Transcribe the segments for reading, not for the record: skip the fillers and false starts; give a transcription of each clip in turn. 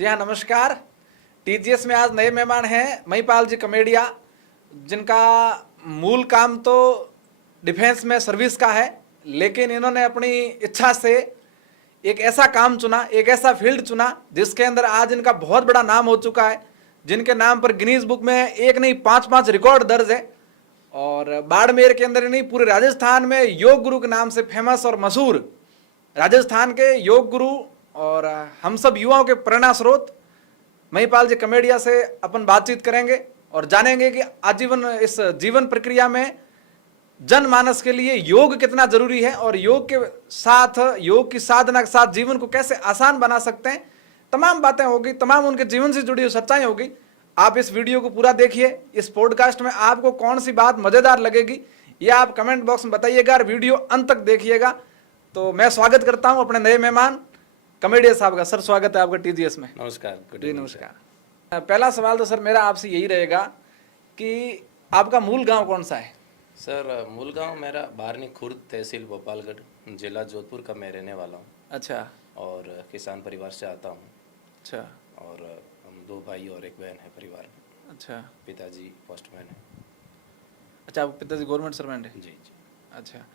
जी हाँ, नमस्कार। टीजीएस में आज नए मेहमान हैं महिपाल जी कमेडिया, जिनका मूल काम तो डिफेंस में सर्विस का है, लेकिन इन्होंने अपनी इच्छा से एक ऐसा काम चुना, एक ऐसा फील्ड चुना जिसके अंदर आज इनका बहुत बड़ा नाम हो चुका है, जिनके नाम पर गिनीज बुक में एक नहीं पांच पांच रिकॉर्ड दर्ज है। और बाड़मेर के अंदर नहीं, पूरे राजस्थान में योग गुरु के नाम से फेमस और मशहूर राजस्थान के योग गुरु और हम सब युवाओं के प्रेरणा स्रोत महिपाल जी कमेडिया से अपन बातचीत करेंगे और जानेंगे कि आजीवन इस जीवन प्रक्रिया में जनमानस के लिए योग कितना जरूरी है और योग के साथ, योग की साधना के साथ जीवन को कैसे आसान बना सकते हैं। तमाम बातें होगी, तमाम उनके जीवन से जुड़ी हुई सच्चाई होगी। आप इस वीडियो को पूरा देखिए। इस पॉडकास्ट में आपको कौन सी बात मजेदार लगेगी यह आप कमेंट बॉक्स में बताइएगा और वीडियो अंत तक देखिएगा। तो मैं स्वागत करता हूं अपने नए मेहमान कमेडिया साहब का। सर, स्वागत है आपका टीजीएस में। नमस्कार। जी नमस्कार। पहला सवाल तो सर मेरा आपसे यही रहेगा कि आपका मूल गांव कौन सा है? सर, मूल गांव मेरा बारनी खुर्द, तहसील भोपालगढ़, जिला जोधपुर का मैं रहने वाला हूँ। अच्छा। और किसान परिवार से आता हूँ। अच्छा। और हम 2 भाई और 1 बहन है परिवार में। अच्छा। पिताजी पोस्टमैन है। अच्छा, आपके पिताजी गवर्नमेंट सर्वेंट है? जी जी। अच्छा।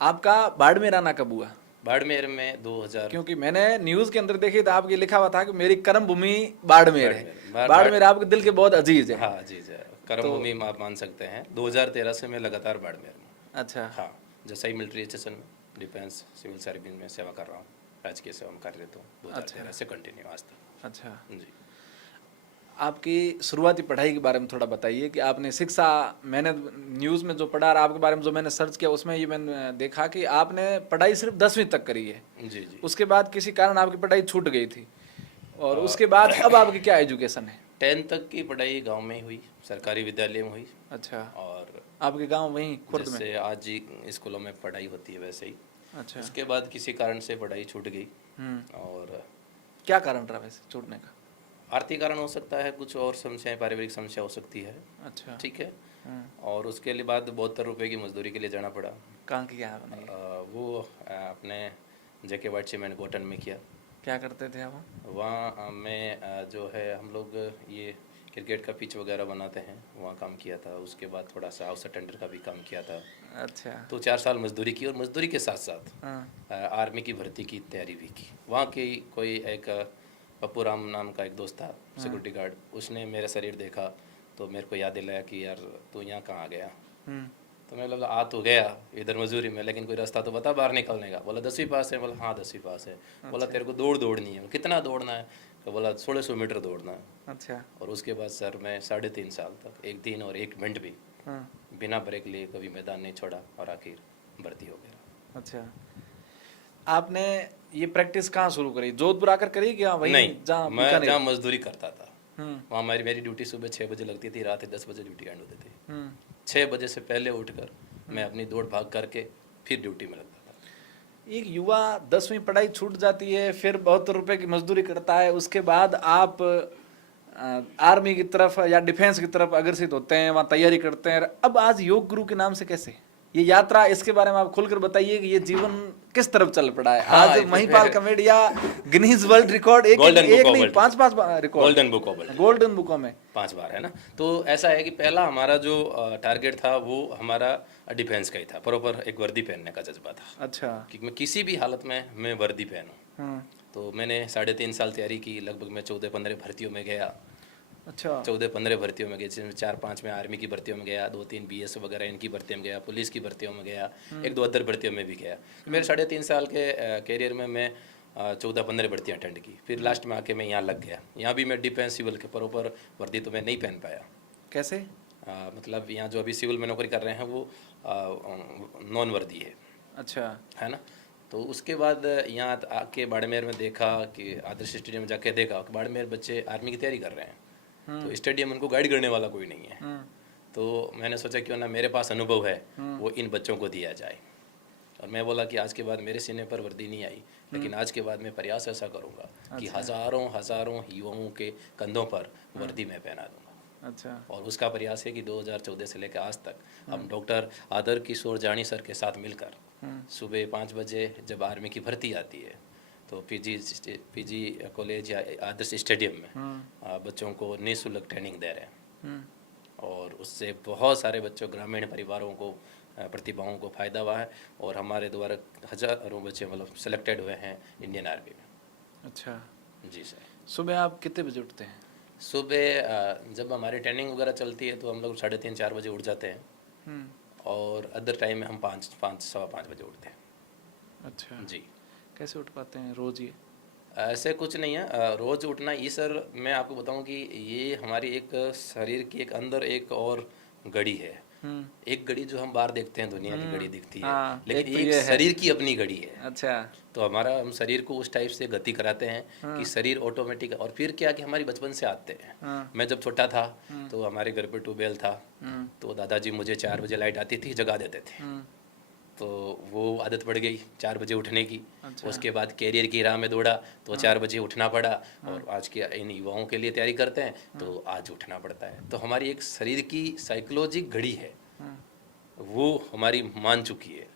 आपका बाड़मेर आना कब हुआ? बाड़मेर में 2000। क्योंकि मैंने न्यूज़ के अंदर देखी तो आपके लिखा हुआ था कि मेरी कर्म भूमि बाड़मेर है। बाड़मेर आपके दिल के बहुत अजीज है। हाँ, अजीज है। कर्म भूमि आप मान सकते हैं। 2013 से मैं लगातार बाड़मेर में। अच्छा। हाँ, जैसा ही मिलिट्री स्टेशन में डिफेंस सिविल सर्विस में सेवा कर रहा हूँ, राजकीय सेवा में कार्यरत हूँ 2013 से कंटिन्यू आज तक। अच्छा जी। आपकी शुरुआती पढ़ाई के बारे में थोड़ा बताइए कि आपने शिक्षा, मैंने न्यूज़ में जो पढ़ा और आपके बारे में जो मैंने सर्च किया उसमें ये मैंने देखा कि आपने पढ़ाई सिर्फ 10वीं तक करी है। जी जी। उसके बाद किसी कारण आपकी पढ़ाई छूट गई थी और उसके बाद अब आपकी क्या एजुकेशन है? 10th तक की पढ़ाई गांव में ही हुई, सरकारी विद्यालय में हुई। अच्छा। और आपके गांव वहीं खुर्द में? जैसे आज जी स्कूलों में पढ़ाई होती है वैसे ही। अच्छा। उसके बाद किसी कारण से पढ़ाई छूट गई। और क्या कारण रहा वैसे छूटने का? आर्थिक कारण हो सकता है, कुछ और समस्याएं, पारिवारिक समस्या हो सकती है। अच्छा। ठीक है। और उसके लिए बाद 72 रुपये की मजदूरी के लिए जाना पड़ा। कहाँ किया आपने? वो अपने जेके वाइट सीमेंट कॉटन में किया। क्या करते थे आप? वहाँ में जो है हम लोग ये क्रिकेट का पिच वगैरह बनाते हैं, वहाँ काम किया था। उसके बाद थोड़ा सा हाउस अटेंडर का भी काम किया था। अच्छा। तो 4 साल मजदूरी की और मजदूरी के साथ साथ आर्मी की भर्ती की तैयारी भी की। वहाँ की कोई एक पप्पू राम नाम का एक दोस्त था, सिक्योरिटी गार्ड, उसने मेरा शरीर देखा तो मेरे को याद दिलाया कि यार तू यहाँ कहाँ आ गया। तो मैं बोला आ तो गया इधर मजदूरी में, लेकिन कोई रास्ता तो बता बाहर निकलने का। बोला 10वीं पास है? बोला हाँ 10वीं पास है। बोला तेरे को दौड़नी है? कितना दौड़ना है? तो बोला 1600 मीटर दौड़ना है। अच्छा। और उसके बाद सर मैं 3.5 साल तक 1 दिन और 1 मिनट भी बिना ब्रेक लिए कभी मैदान नहीं छोड़ा और आखिर भर्ती हो गया। अच्छा। आपने ये प्रैक्टिस कहाँ शुरू करी? जोधपुर आकर करी क्या? वहीं नहीं, मैं जहाँ नहीं? मजदूरी करता था वहाँ मेरी ड्यूटी सुबह 6 बजे लगती थी, रात 10 बजे ड्यूटी एंड होती थी। 6 बजे से पहले उठकर मैं अपनी दौड़ भाग करके फिर ड्यूटी में लगता था। एक युवा 10वीं पढ़ाई छूट जाती है, फिर 72 रुपए की मजदूरी करता है, उसके बाद आप आर्मी की तरफ या डिफेंस की तरफ अग्रसित होते हैं, वहाँ तैयारी करते हैं। अब आज योग गुरु के नाम से कैसे ये यात्रा, इसके बारे में आप खुलकर बताइए कि ये जीवन किस तरफ चल पड़ा है। हाँ, आज Mahipal Commedia Guinness world record एक नहीं 5 रिकॉर्ड गोल्डन बुकों में 5 बार है ना। तो ऐसा है कि पहला हमारा जो टारगेट था वो हमारा डिफेंस का ही था। प्रॉपर एक वर्दी पहनने का जज्बा था। अच्छा। कि मैं किसी भी हालत में मैं वर्दी पहनूं। तो मैंने 3.5 साल तैयारी की। लगभग मैं 14-15 भर्तियों में गया। अच्छा। 14-15 भर्तियों में गए, जिसमें 4-5 में आर्मी की भर्तियों में गया, 2-3 BS वगैरह इनकी भर्तियों में गया, पुलिस की भर्तियों में गया, 1-2 अदर भर्तियों में भी गया। मेरे 3.5 साल के कैरियर में मैं 14-15 भर्तियाँ अटेंड की। फिर लास्ट में आके मैं यहाँ लग गया। यहाँ भी मैं डिफेंस सिविल के प्रॉपर वर्दी तो मैं नहीं पहन पाया। कैसे? मतलब यहाँ जो अभी सिविल में नौकरी कर रहे हैं वो नॉन वर्दी है। अच्छा। है ना। तो उसके बाद यहाँ आके बाड़मेर में देखा कि आदर्श स्टेडियम में जाके देखा कि बाड़मेर बच्चे आर्मी की तैयारी कर रहे हैं। तो स्टेडियम उनको गाइड करने वाला कोई नहीं है। तो मैंने सोचा क्यों ना मेरे पास अनुभव है वो इन बच्चों को दिया जाए। और मैं बोला कि आज के बाद मेरे सीने पर वर्दी नहीं आई, लेकिन आज के बाद मैं प्रयास ऐसा करूँगा कि हज़ारों युवाओं के कंधों पर वर्दी में पहना दूँगा। अच्छा। और उसका प्रयास है कि 2014 से लेकर आज तक हम डॉक्टर आदर किशोर जानी सर के साथ मिलकर सुबह 5 बजे जब आर्मी की भर्ती आती है तो पीजी कॉलेज या आदर्श स्टेडियम में बच्चों को निःशुल्क ट्रेनिंग दे रहे हैं और उससे बहुत सारे बच्चों ग्रामीण परिवारों को प्रतिभाओं को फ़ायदा हुआ है और हमारे द्वारा हज़ारों बच्चे मतलब सेलेक्टेड हुए हैं इंडियन आर्मी में। अच्छा, जी सर। सुबह आप कितने बजे उठते हैं? सुबह जब हमारी ट्रेनिंग वगैरह चलती है तो हम लोग 3:30-4 बजे उठ जाते हैं और अदर टाइम में हम 5-5 बजे उठते हैं। अच्छा जी। कैसे उठ पाते हैं रोज ये? ऐसे कुछ नहीं है रोज़ उठना ये सर मैं आपको बताऊं कि ये हमारी एक शरीर की एक अंदर एक और घड़ी है। एक घड़ी जो हम बाहर देखते हैं दुनिया की घड़ी दिखती है हाँ, लेकिन एक तो एक ये है। शरीर की अपनी घड़ी है। अच्छा। तो हमारा हम शरीर को उस टाइप से गति कराते हैं कि शरीर ऑटोमेटिक और फिर क्या कि हमारी बचपन से आते हैं। मैं जब छोटा था तो हमारे घर पे ट्यूबवेल था तो दादाजी मुझे 4 बजे लाइट आती थी जगा देते थे तो वो आदत पड़ गई 4 बजे उठने की। अच्छा। उसके बाद कैरियर की राह में दौड़ा तो 4 बजे उठना पड़ा और आज के इन युवाओं के लिए तैयारी करते हैं तो आज उठना पड़ता है। तो हमारी एक शरीर की साइकोलॉजिक घड़ी है वो हमारी मान चुकी है।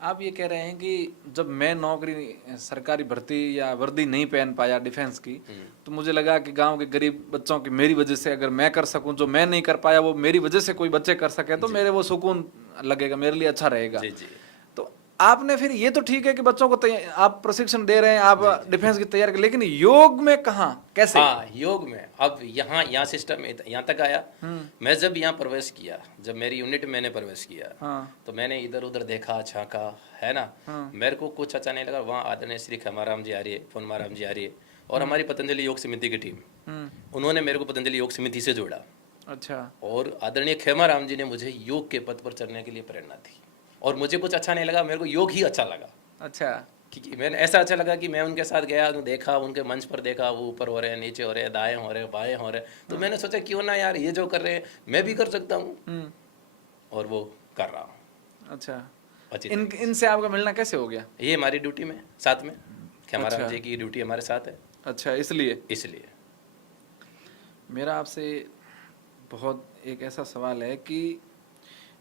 आप ये कह रहे हैं कि जब मैं नौकरी सरकारी भर्ती या वर्दी नहीं पहन पाया डिफेंस की तो मुझे लगा कि गांव के गरीब बच्चों की मेरी वजह से अगर मैं कर सकूं जो मैं नहीं कर पाया वो मेरी वजह से कोई बच्चे कर सके तो मेरे वो सुकून लगेगा, मेरे लिए अच्छा रहेगा। जी जी। तो आपने फिर ये तो ठीक है कि बच्चों को आप प्रशिक्षण दे रहे हैं, आप डिफेंस की तैयारी कर, लेकिन योग में कहाँ कैसे? हाँ योग में अब यहाँ सिस्टम यहाँ तक आया। मैं जब यहाँ प्रवेश किया जब मेरी यूनिट में मैंने प्रवेश किया तो मैंने इधर उधर देखा झाँका है ना। मेरे को कुछ अच्छा नहीं लगा। वहाँ आदरणीय श्री खेमाराम जी आ रही है, फोनमाराम जी आ रही है और हमारी पतंजलि योग समिति की टीम उन्होंने मेरे को पतंजलि योग समिति से जोड़ा। अच्छा। और आदरणीय खेमाराम जी ने मुझे योग के पथ पर चलने के लिए प्रेरणा दी और मुझे कुछ अच्छा नहीं लगा, मेरे को योग ही अच्छा लगा। अच्छा। क्योंकि मैंने ऐसा अच्छा लगा कि मैं उनके साथ गया देखा उनके मंच पर देखा वो ऊपर हो रहे हैं नीचे हो रहे हैं दाएं हो रहे हैं बाएं हो रहे हैं तो मैंने सोचा क्यों ना यार ये जो कर रहे हैं मैं भी कर सकता हूँ और वो कर रहा हूँ। अच्छा। इनसे आपका मिलना कैसे हो गया? ये हमारी ड्यूटी में साथ में खेमाराम अच्छा। जी की ड्यूटी हमारे साथ है। अच्छा, इसलिए मेरा आपसे बहुत एक ऐसा सवाल है कि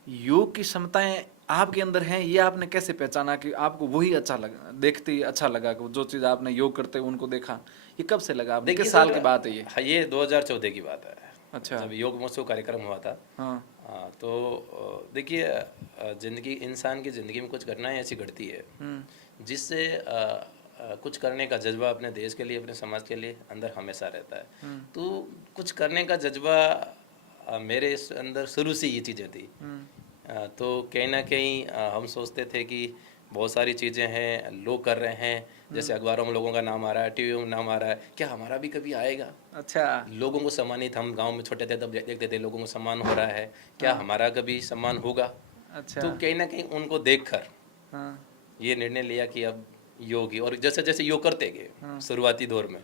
योग की क्षमताएं आपके अंदर हैं, ये आपने कैसे पहचाना कि आपको वही अच्छा लगा, देखते ही अच्छा लगा कि जो चीज़ आपने योग करते हुए उनको देखा? ये कब से लगा आपने? किस साल की बात है ये? हाँ, ये 2014 की बात है। अच्छा। जब योग महोत्सव कार्यक्रम हुआ था। हाँ तो देखिए जिंदगी इंसान की ज़िंदगी में कुछ घटनाएं ऐसी घटती है जिससे कुछ करने का जज्बा अपने देश के लिए अपने समाज के लिए अंदर हमेशा रहता है। तो कुछ करने का जज्बा मेरे अंदर शुरू से ये चीज़ें थी। तो कहीं ना कहीं हम सोचते थे कि बहुत सारी चीज़ें हैं लोग कर रहे हैं, जैसे अखबारों में लोगों का नाम आ रहा है, टीवी में नाम आ रहा है, क्या हमारा भी कभी आएगा? अच्छा। लोगों को सम्मानित, हम गांव में छोटे थे तब देखते थे लोगों को सम्मान हो रहा है, क्या हमारा कभी सम्मान होगा? अच्छा। तो कहीं ना कहीं उनको देखकर ये निर्णय लिया कि अब योग ही। और जैसे जैसे योग करते गए शुरुआती दौर में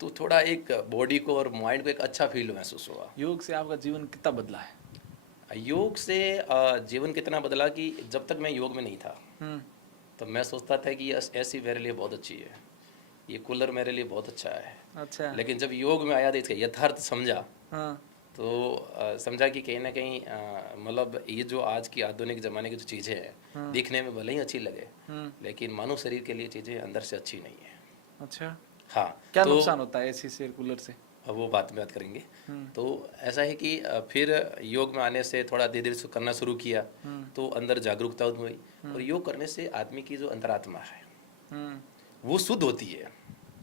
तो थोड़ा एक बॉडी को और माइंड को एक अच्छा फील महसूस हुआ। योग से आपका जीवन कितना बदला है? योग से जीवन कितना बदला कि जब तक मैं योग में नहीं था तो मैं सोचता था कि ऐसी मेरे लिए बहुत अच्छी है, ये कूलर मेरे लिए बहुत अच्छा है। अच्छा। लेकिन जब योग में आया तो इसका यथार्थ समझा तो समझा कि कहीं ना कहीं मतलब ये जो आज की आधुनिक ज़माने की जो चीज़ें हैं दिखने में भले ही अच्छी लगे लेकिन मानव शरीर के लिए चीज़ें अंदर से अच्छी नहीं है। अच्छा। हाँ। क्या नुकसान होता है एसी से, कूलर से? अब वो बात में बात करेंगे। तो ऐसा है कि फिर योग में आने से थोड़ा धीरे धीरे करना शुरू किया तो अंदर जागरूकता उत्पन्न हुई और योग करने से आदमी की जो अंतरात्मा है वो शुद्ध होती है।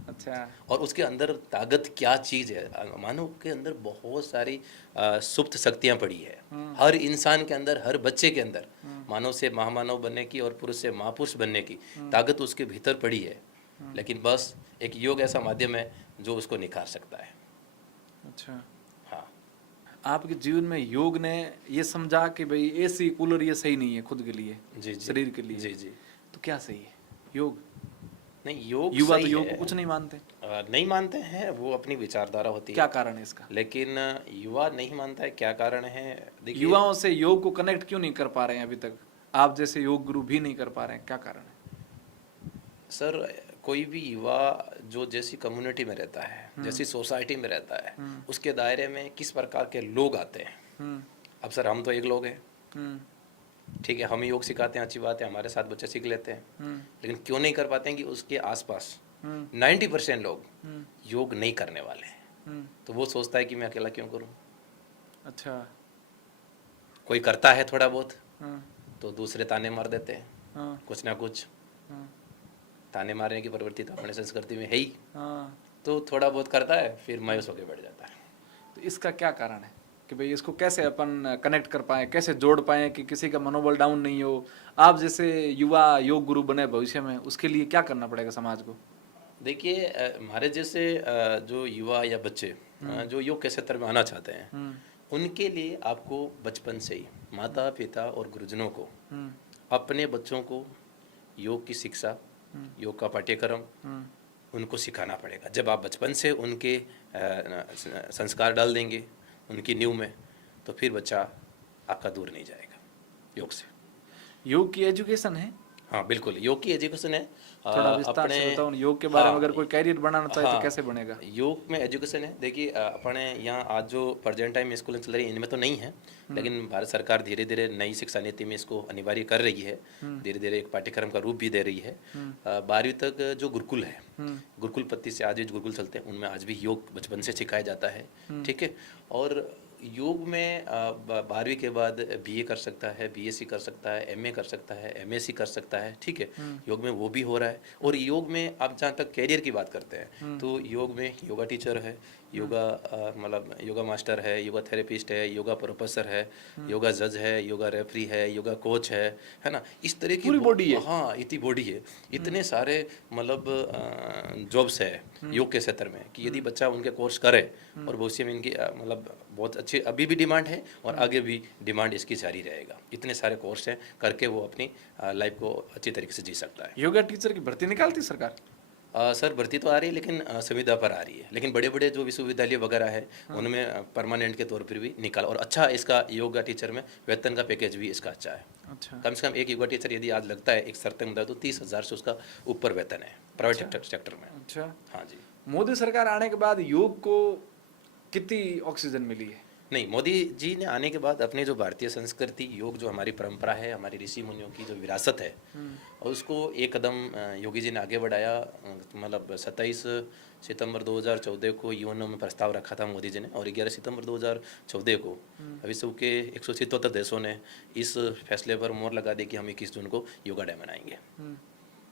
अच्छा। और उसके अंदर ताकत क्या चीज़ है, मानव के अंदर बहुत सारी सुप्त शक्तियाँ पड़ी है। हर इंसान के अंदर, हर बच्चे के अंदर मानव से महामानव बनने की और पुरुष से महापुरुष बनने की ताकत उसके भीतर पड़ी है। लेकिन बस एक योग ऐसा माध्यम है जो उसको निखार सकता है। अच्छा। हाँ। आपके जीवन में योग ने ये समझा कि भाई एसी कूलर ये सही नहीं है खुद के लिए, जी शरीर के लिए। जी जी। तो क्या सही है योग? नहीं, योग युवा सही तो योग है। को कुछ नहीं मानते। नहीं मानते हैं, वो अपनी विचारधारा होती है। क्या कारण है इसका? लेकिन युवा नहीं मानता है, क्या कारण है? देखिए युवाओं से योग को कनेक्ट क्यों नहीं कर पा रहे हैं अभी तक? आप जैसे योग गुरु भी नहीं कर पा रहे हैं, क्या कारण है? सर, कोई भी युवा जो जैसी कम्युनिटी में रहता है, जैसी सोसाइटी में रहता है, उसके दायरे में किस प्रकार के लोग आते हैं। अब सर हम तो एक लोग हैं, ठीक है, हम योग सिखाते हैं, अच्छी बात है, हमारे साथ बच्चे सीख लेते हैं, लेकिन क्यों नहीं कर पाते हैं कि उसके आसपास 90% लोग योग नहीं करने वाले हैं। तो वो सोचता है कि मैं अकेला क्यों करूं। अच्छा। कोई करता है थोड़ा बहुत हाँ, तो दूसरे ताने मार देते हैं, हाँ, कुछ ना कुछ हाँ, ताने मारने की प्रवृत्ति तो अपने संस्कृति में है ही। हाँ। तो थोड़ा बहुत करता है, फिर मायूस होकर बैठ जाता है। तो इसका क्या कारण है कि भाई इसको कैसे अपन कनेक्ट कर पाए, कैसे जोड़ पाए कि किसी का मनोबल डाउन नहीं हो? आप जैसे युवा योग गुरु बने भविष्य में, उसके लिए क्या करना पड़ेगा समाज को? देखिए, हमारे जैसे जो युवा या बच्चे जो योग के क्षेत्र में आना चाहते हैं, उनके लिए आपको बचपन से ही माता पिता और गुरुजनों को अपने बच्चों को योग की शिक्षा, योग का पाठ्यक्रम उनको सिखाना पड़ेगा। जब आप बचपन से उनके संस्कार डाल देंगे उनकी नींव में, तो फिर बच्चा आपका दूर नहीं जाएगा योग से। योग की एजुकेशन है, हाँ बिल्कुल, योग की एजुकेशन है। थोड़ा विस्तार से बताओ योग के बारे में। अगर कोई कैरियर बनाना चाहे तो हाँ, कैसे बनेगा? योग में एजुकेशन है। देखिए, अपने यहाँ आज जो प्रेजेंट टाइम स्कूलें चल रही हैं इनमें तो नहीं है, लेकिन भारत सरकार धीरे धीरे नई शिक्षा नीति में इसको अनिवार्य कर रही है, धीरे धीरे एक पाठ्यक्रम का रूप भी दे रही है। 12वीं तक जो गुरुकुल है, गुरुकुल पद्धति से आज भी गुरुकुल चलते हैं, उनमें आज भी योग बचपन से सिखाया जाता है। ठीक है, और योग में 12वीं के बाद बीए कर सकता है, बीएससी कर सकता है, एमए कर सकता है, एमएससी कर सकता है। ठीक है, योग में वो भी हो रहा है। और योग में आप जहाँ तक कैरियर की बात करते हैं, तो योग में योगा टीचर है, योगा मतलब योगा मास्टर है, योगा थेरेपिस्ट है, योगा प्रोफेसर है, योगा जज है, योगा रेफरी है, योगा कोच है ना। इस तरह की पूरी बॉडी है। हाँ, इतनी बॉडी है, इतने सारे मतलब जॉब्स है योग के क्षेत्र में कि यदि बच्चा उनके कोर्स करे और भविष्य में इनकी मतलब बहुत अच्छी अभी भी डिमांड है और आगे भी डिमांड इसकी जारी रहेगा। इतने सारे कोर्स हैं, करके वो अपनी लाइफ को अच्छी तरीके से जी सकता है। योगा टीचर की भर्ती निकालती सरकार? सर, भर्ती तो आ रही है, लेकिन संविदा पर आ रही है। लेकिन बड़े बड़े जो विश्वविद्यालय वगैरह है उनमें परमानेंट के तौर पर भी निकाल। और अच्छा इसका योगा टीचर में वेतन का पैकेज भी इसका अच्छा है। अच्छा। कम से कम एक योगा टीचर यदि आज लगता है एक शर्त में तो 30,000 से उसका ऊपर वेतन है प्राइवेट सेक्टर में। अच्छा। हाँ जी। मोदी सरकार आने के बाद योग को कितनी ऑक्सीजन मिली है? नहीं, मोदी जी ने आने के बाद अपनी जो भारतीय संस्कृति, योग जो हमारी परंपरा है, हमारी ऋषि मुनियों की जो विरासत है, और उसको एक कदम योगी जी ने आगे बढ़ाया। मतलब 27 सितंबर 2014 को यूएनओ में प्रस्ताव रखा था मोदी जी ने, और 11 सितंबर 2014 को विश्व के 177 देशों ने इस फैसले पर मोहर लगा दी कि हम 21 जून को योगा डे मनाएंगे।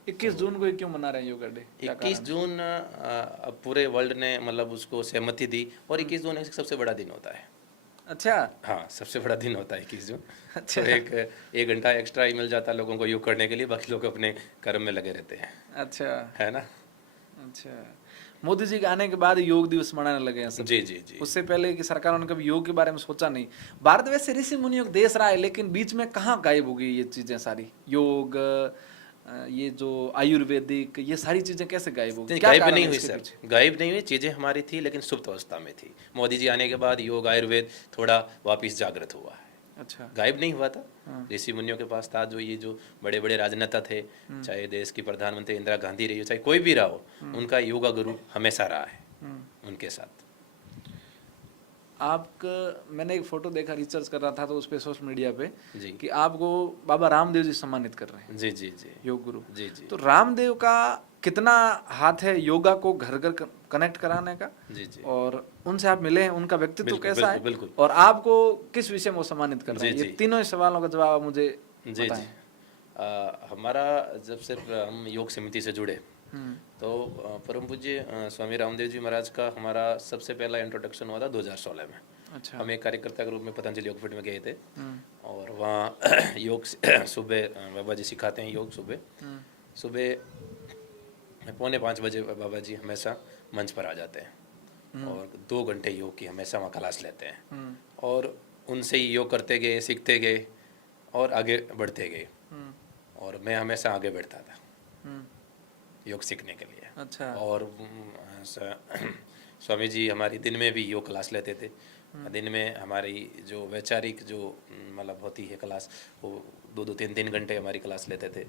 21 जून को क्यों मना रहे हैं योगा डे? 21 जून अब पूरे वर्ल्ड ने मतलब उसको सहमति दी, और 21 जून एक सबसे बड़ा दिन होता है। अच्छा। हाँ, सबसे बड़ा दिन होता है 21 जून। अच्छा। तो एक घंटा एक्स्ट्रा ही मिल जाता है लोगों को योग करने के लिए, बाकी लोग अपने कर्म में लगे रहते हैं। अच्छा, है ना। अच्छा। मोदी जी के आने के बाद योग दिवस मनाने लगे हैं सब। जी जी जी। उससे पहले की सरकारों ने कभी योग के बारे में सोचा नहीं। भारत वैसे ऋषि मुनियों का देश रहा है, लेकिन बीच में कहाँ गायब हो गई ये चीजें सारी? योग, ये जो आयुर्वेदिक, ये सारी चीजें कैसे गायब हो गई? क्या गायब कारण नहीं है हुई इसके सर, पीछे? गायब नहीं हुई। चीज़ें हमारी थी लेकिन सुप्त अवस्था में थी। मोदी जी आने के बाद योग आयुर्वेद थोड़ा वापिस जागृत हुआ है। अच्छा। गायब नहीं हुआ था, ऋषि मुनियों के पास था। जो ये जो बड़े बड़े राजनेता थे, चाहे देश की प्रधानमंत्री इंदिरा गांधी रही हो, चाहे कोई भी रहा हो, उनका योगा गुरु हमेशा रहा है उनके साथ। मैंने एक फोटो देखा, रिसर्च कर रहा था तो उस पे सोशल मीडिया पे जी कि आपको बाबा रामदेव जी सम्मानित कर रहे हैं, जी जी जी योग गुरु। जी जी तो रामदेव का कितना हाथ है योगा को घर घर कनेक्ट कराने का? जी जी और उनसे आप मिले हैं, उनका व्यक्तित्व बिल्कुल, कैसा है? बिल्कुल, बिल्कुल। और आपको किस विषय में वो सम्मानित कर रहे हैं? जी, ये जी। तीनों ही सवालों का जवाब आप मुझे जी बताएं। जी। हमारा जब सिर्फ हम योग समिति से जुड़े तो परम पूज्य स्वामी रामदेव जी महाराज का हमारा सबसे पहला इंट्रोडक्शन हुआ था 2016 में। अच्छा। हम एक कार्यकर्ता के रूप में पतंजलि योगपीठ में गए थे, और वहाँ योग सुबह बाबा जी सिखाते हैं योग। सुबह 4:45 बजे बाबा जी हमेशा मंच पर आ जाते हैं और 2 घंटे योग की हमेशा वहाँ क्लास लेते हैं, और उनसे ही योग करते गए, सीखते गए और आगे बढ़ते गए। और मैं हमेशा आगे बढ़ता था योग सीखने के लिए। अच्छा। और स्वामी जी हमारी दिन में भी योग क्लास लेते थे। दिन में हमारी जो वैचारिक जो मतलब होती है क्लास, वो 2-3 घंटे हमारी क्लास लेते थे।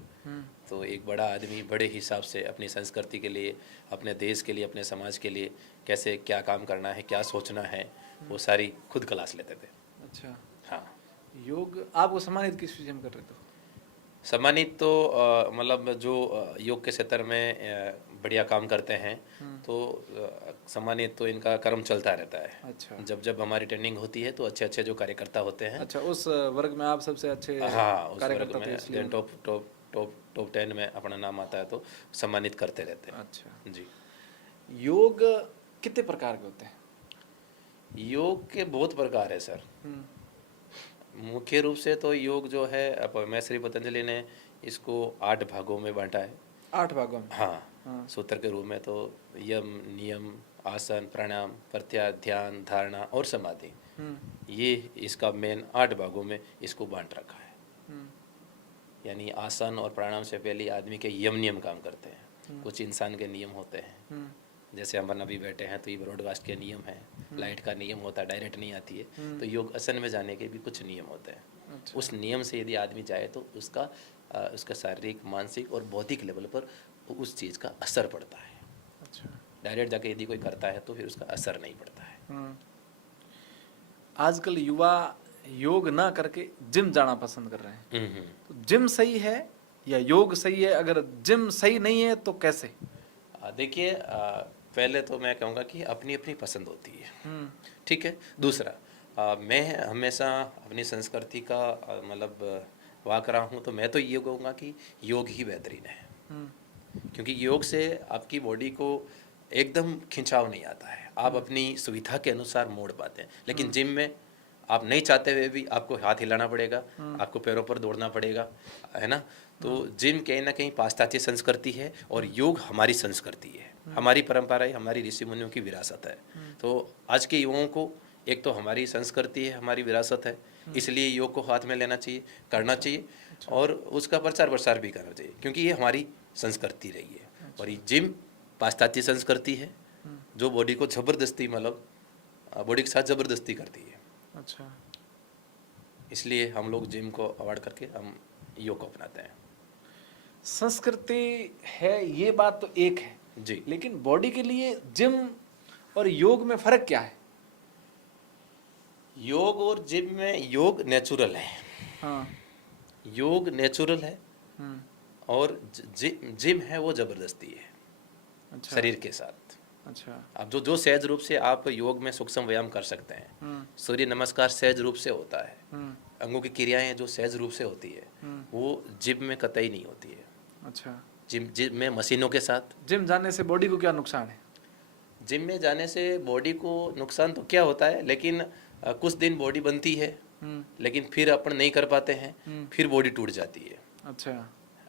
तो एक बड़ा आदमी बड़े हिसाब से अपनी संस्कृति के लिए, अपने देश के लिए, अपने समाज के लिए कैसे क्या काम करना है, क्या सोचना है, वो सारी खुद क्लास लेते थे। अच्छा। हाँ। योग आपको सम्मानित किस विषय में कर रहे थे? सम्मानित तो मतलब जो योग के क्षेत्र में बढ़िया काम करते हैं, तो सम्मानित तो इनका कर्म चलता रहता है। अच्छा जब जब हमारी ट्रेनिंग होती है तो अच्छे अच्छे जो कार्यकर्ता होते हैं, अच्छा, उस वर्ग में आप सबसे अच्छे हाँ, उस वर्ग कार्यकर्ता थे में इसलिए टॉप टॉप टॉप टॉप 10 में अपना नाम आता है तो सम्मानित करते रहते हैं। अच्छा, जी। योग कितने प्रकार के होते हैं? योग के बहुत प्रकार है सर। मुख्य रूप से तो योग जो है, मैं श्री पतंजलि ने इसको 8 भागों में बांटा है। 8 भागों में? हाँ, हाँ। सूत्र के रूप में तो यम, नियम, आसन, प्राणायाम, प्रत्याहार, ध्यान, धारणा और समाधि, ये इसका मेन 8 भागों में इसको बांट रखा है। यानी आसन और प्राणायाम से पहले आदमी के यम नियम काम करते हैं। कुछ इंसान के नियम होते हैं, जैसे हम अभी बैठे हैं तो ये ब्रॉडकास्ट के नियम हैं, लाइट का नियम होता है, डायरेक्ट नहीं आती है। तो योग आसन में जाने के भी कुछ नियम होते हैं। अच्छा। उस नियम से यदि आदमी जाए तो उसका शारीरिक, मानसिक और बौद्धिक लेवल पर उस चीज़ का असर पड़ता है। अच्छा। डायरेक्ट जाके यदि कोई करता है तो फिर उसका असर नहीं पड़ता है। आजकल युवा योग ना करके जिम जाना पसंद कर रहे हैं, तो जिम सही है या योग सही है? अगर जिम सही नहीं है तो कैसे? देखिए, पहले तो मैं कहूँगा कि अपनी अपनी पसंद होती है, ठीक है। दूसरा, मैं हमेशा अपनी संस्कृति का मतलब वाक रहा हूँ, तो मैं तो ये कहूँगा कि योग ही बेहतरीन है। क्योंकि योग से आपकी बॉडी को एकदम खिंचाव नहीं आता है, आप अपनी सुविधा के अनुसार मोड़ पाते हैं। लेकिन जिम में आप नहीं चाहते हुए भी आपको हाथ हिलाना पड़ेगा, आपको पैरों पर दौड़ना पड़ेगा, है ना। तो जिम कहीं ना कहीं पाश्चात्य संस्कृति है और योग हमारी संस्कृति है, हमारी परंपरा है, हमारी ऋषि मुनियों की विरासत है। तो आज के युवाओं को एक तो हमारी संस्कृति है, हमारी विरासत है, इसलिए योग को हाथ में लेना चाहिए, करना चाहिए और उसका प्रचार प्रसार भी करना चाहिए, क्योंकि ये हमारी संस्कृति रही है। और ये जिम पाश्चात्य संस्कृति है जो बॉडी को जबरदस्ती, मतलब बॉडी के साथ जबरदस्ती करती है। अच्छा। इसलिए हम लोग जिम को अवॉइड करके हम योग को अपनाते हैं। संस्कृति है, ये बात तो एक है जी। लेकिन बॉडी के लिए जिम और योग में फर्क क्या है? योग और जिम में, योग नेचुरल है। हाँ। योग नेचुरल है और जिम है वो जबरदस्ती है। अच्छा। शरीर के साथ। अच्छा। अब जो सहज रूप से आप योग में सूक्ष्म व्यायाम कर सकते हैं, सूर्य नमस्कार सहज रूप से होता है, अंगों की क्रियाएं जो सहज रूप से होती है, वो जिम में कतई नहीं होती है। अच्छा। जिम में मशीनों के साथ। जिम जाने से बॉडी को क्या नुकसान है? जिम में जाने से बॉडी को नुकसान तो क्या होता है, लेकिन कुछ दिन बॉडी बनती है, लेकिन फिर अपन नहीं कर पाते हैं, फिर बॉडी टूट जाती है। अच्छा।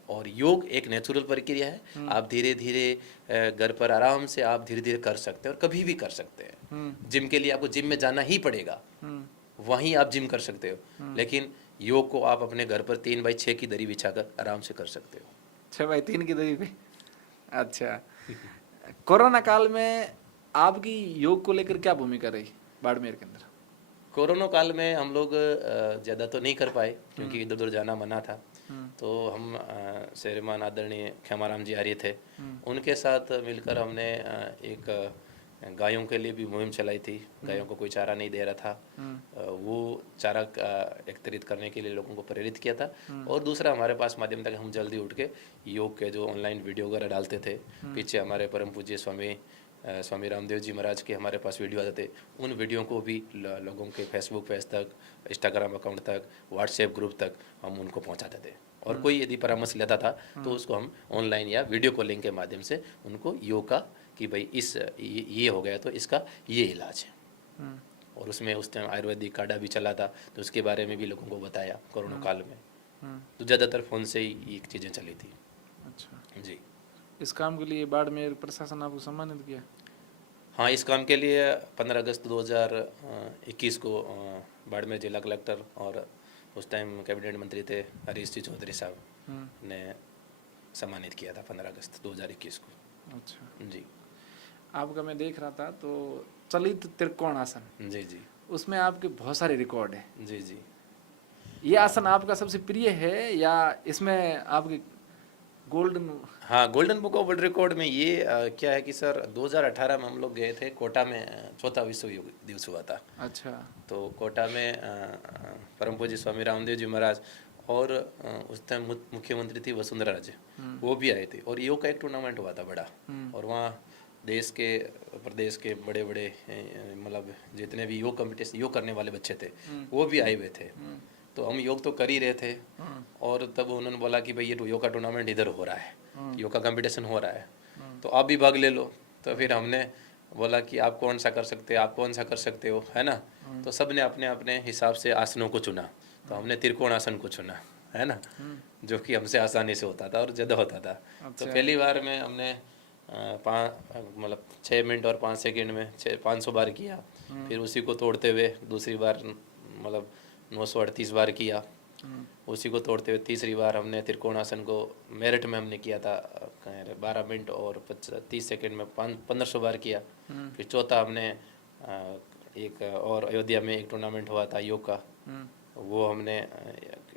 और योग एक नेचुरल प्रक्रिया है, आप धीरे धीरे घर पर आराम से आप धीरे धीरे कर सकते हैं और कभी भी कर सकते हैं। जिम के लिए आपको जिम में जाना ही पड़ेगा, वहीं आप जिम कर सकते हो, लेकिन योग को आप अपने घर पर 3x6 की दरी बिछाकर आराम से कर सकते हो। 6x3 की दरी पे? अच्छा। कोरोना काल में आपकी योग को लेकर क्या भूमिका रही बाड़मेर के अंदर? कोरोना काल में हम लोग ज़्यादा तो नहीं कर पाए क्योंकि इधर उधर जाना मना था। तो हम श्रीमान आदरणीय खेमाराम जी आर्य थे, उनके साथ मिलकर हमने एक गायों के लिए भी मुहिम चलाई थी। गायों को कोई चारा नहीं दे रहा था, वो चारा एकत्रित करने के लिए लोगों को प्रेरित किया था। और दूसरा हमारे पास माध्यम था कि हम जल्दी उठ के योग के जो ऑनलाइन वीडियो वगैरह डालते थे, पीछे हमारे परम पूज्य स्वामी रामदेव जी महाराज के हमारे पास वीडियो आते थे, उन वीडियो को भी लोगों के फेसबुक पेज तक, इंस्टाग्राम अकाउंट तक, व्हाट्सएप ग्रुप तक हम उनको पहुंचाते थे। और कोई यदि परामर्श लेता था तो उसको हम ऑनलाइन या वीडियो कॉलिंग के माध्यम से उनको योग का कि भाई ये हो गया तो इसका ये इलाज है। और उसमें उस टाइम आयुर्वेदिक काढ़ा भी चला था, तो उसके बारे में भी लोगों को बताया कोरोना काल में। तो ज़्यादातर फ़ोन से ही ये चीज़ें चली थी। अच्छा जी। इस काम के लिए बाड़मेर प्रशासन आपको सम्मानित किया? हाँ, इस काम के लिए 15 अगस्त 2021 को बाड़मेर जिला कलेक्टर और उस टाइम कैबिनेट मंत्री थे हरीश जी चौधरी साहब ने सम्मानित किया था 15 अगस्त 2021 को। अच्छा जी। आपका मैं देख रहा था तो चलित त्रिकोण आसन, जी जी, उसमें आपके बहुत सारे रिकॉर्ड है। जी जी। ये आसन आपका सबसे प्रिय है या इसमें आपकी गोल्डन। हाँ, golden book of world record में ये क्या है कि सर 2018 में हम लोग गए थे कोटा में, चौथा विश्व योग दिवस हुआ था। अच्छा। तो कोटा में परम पूज्य स्वामी रामदेव जी महाराज और उस टाइम मुख्यमंत्री थी वसुंधरा राजे, वो भी आए थे और योग का एक टूर्नामेंट हुआ था बड़ा। और वहाँ देश के प्रदेश के बड़े बड़े मतलब जितने भी योग कॉम्पिटिशन योग करने वाले बच्चे थे वो भी आए हुए थे। तो हम योग तो कर ही रहे थे और तब उन्होंने बोला कि भाई ये योग का टूर्नामेंट इधर हो रहा है, योग का कंपटीशन हो रहा है, तो आप भी भाग ले लो। तो फिर हमने बोला कि आप कौन सा कर सकते हो, आप कौन सा कर सकते हो, है ना। तो सब ने अपने अपने हिसाब से आसनों को चुना। तो हमने त्रिकोण आसन को चुना, है ना, जो कि हमसे आसानी से होता था और ज़्यादा होता था। तो पहली बार में हमने मतलब 6 मिनट और 5 सेकंड में 500 बार किया। फिर उसी को तोड़ते हुए दूसरी बार मतलब 938 बार किया। उसी को तोड़ते हुए तीसरी बार हमने त्रिकोणासन को मेरठ में हमने किया था 12 मिनट और 30 सेकंड में 1500 बार किया। फिर चौथा हमने एक और अयोध्या में एक टूर्नामेंट हुआ था योग का, वो हमने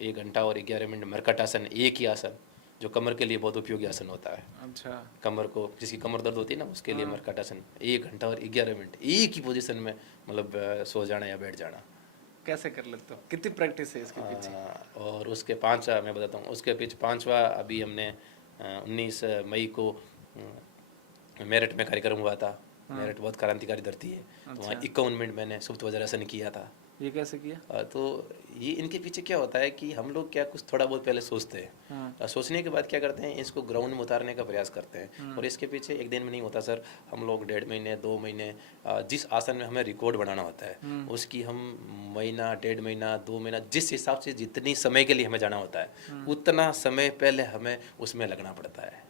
1 घंटा और 11 मिनट मरकट आसन, एक ही आसन जो कमर के लिए बहुत उपयोगी आसन होता है। अच्छा। कमर को जिसकी कमर दर्द होती है ना उसके लिए मरकट आसन 1 घंटा और 11 मिनट एक ही पोजीशन में मतलब सो जाना या बैठ जाना। कैसे कर लेते हो, कितनी प्रैक्टिस है इसके पीछे? और उसके 5 मैं बताता हूँ, उसके पीछे 5वां अभी हमने 19 मई को मेरठ में कार्यक्रम हुआ था। मेरठ बहुत क्रांतिकारी धरती है। तो वहाँ 51 मिनट मैंने सुप्त वज्रासन किया था। ये कैसे किया? तो ये इनके पीछे क्या होता है कि हम लोग क्या कुछ थोड़ा बहुत पहले सोचते हैं, सोचने के बाद क्या करते हैं, इसको ग्राउंड में उतारने का प्रयास करते हैं। और इसके पीछे एक दिन में नहीं होता सर, हम लोग 1.5 महीने 2 महीने जिस आसन में हमें रिकॉर्ड बनाना होता है उसकी हम महीना 1.5 महीना 2 महीना जिस हिसाब से जितनी समय के लिए हमें जाना होता है उतना समय पहले हमें उसमें लगना पड़ता है।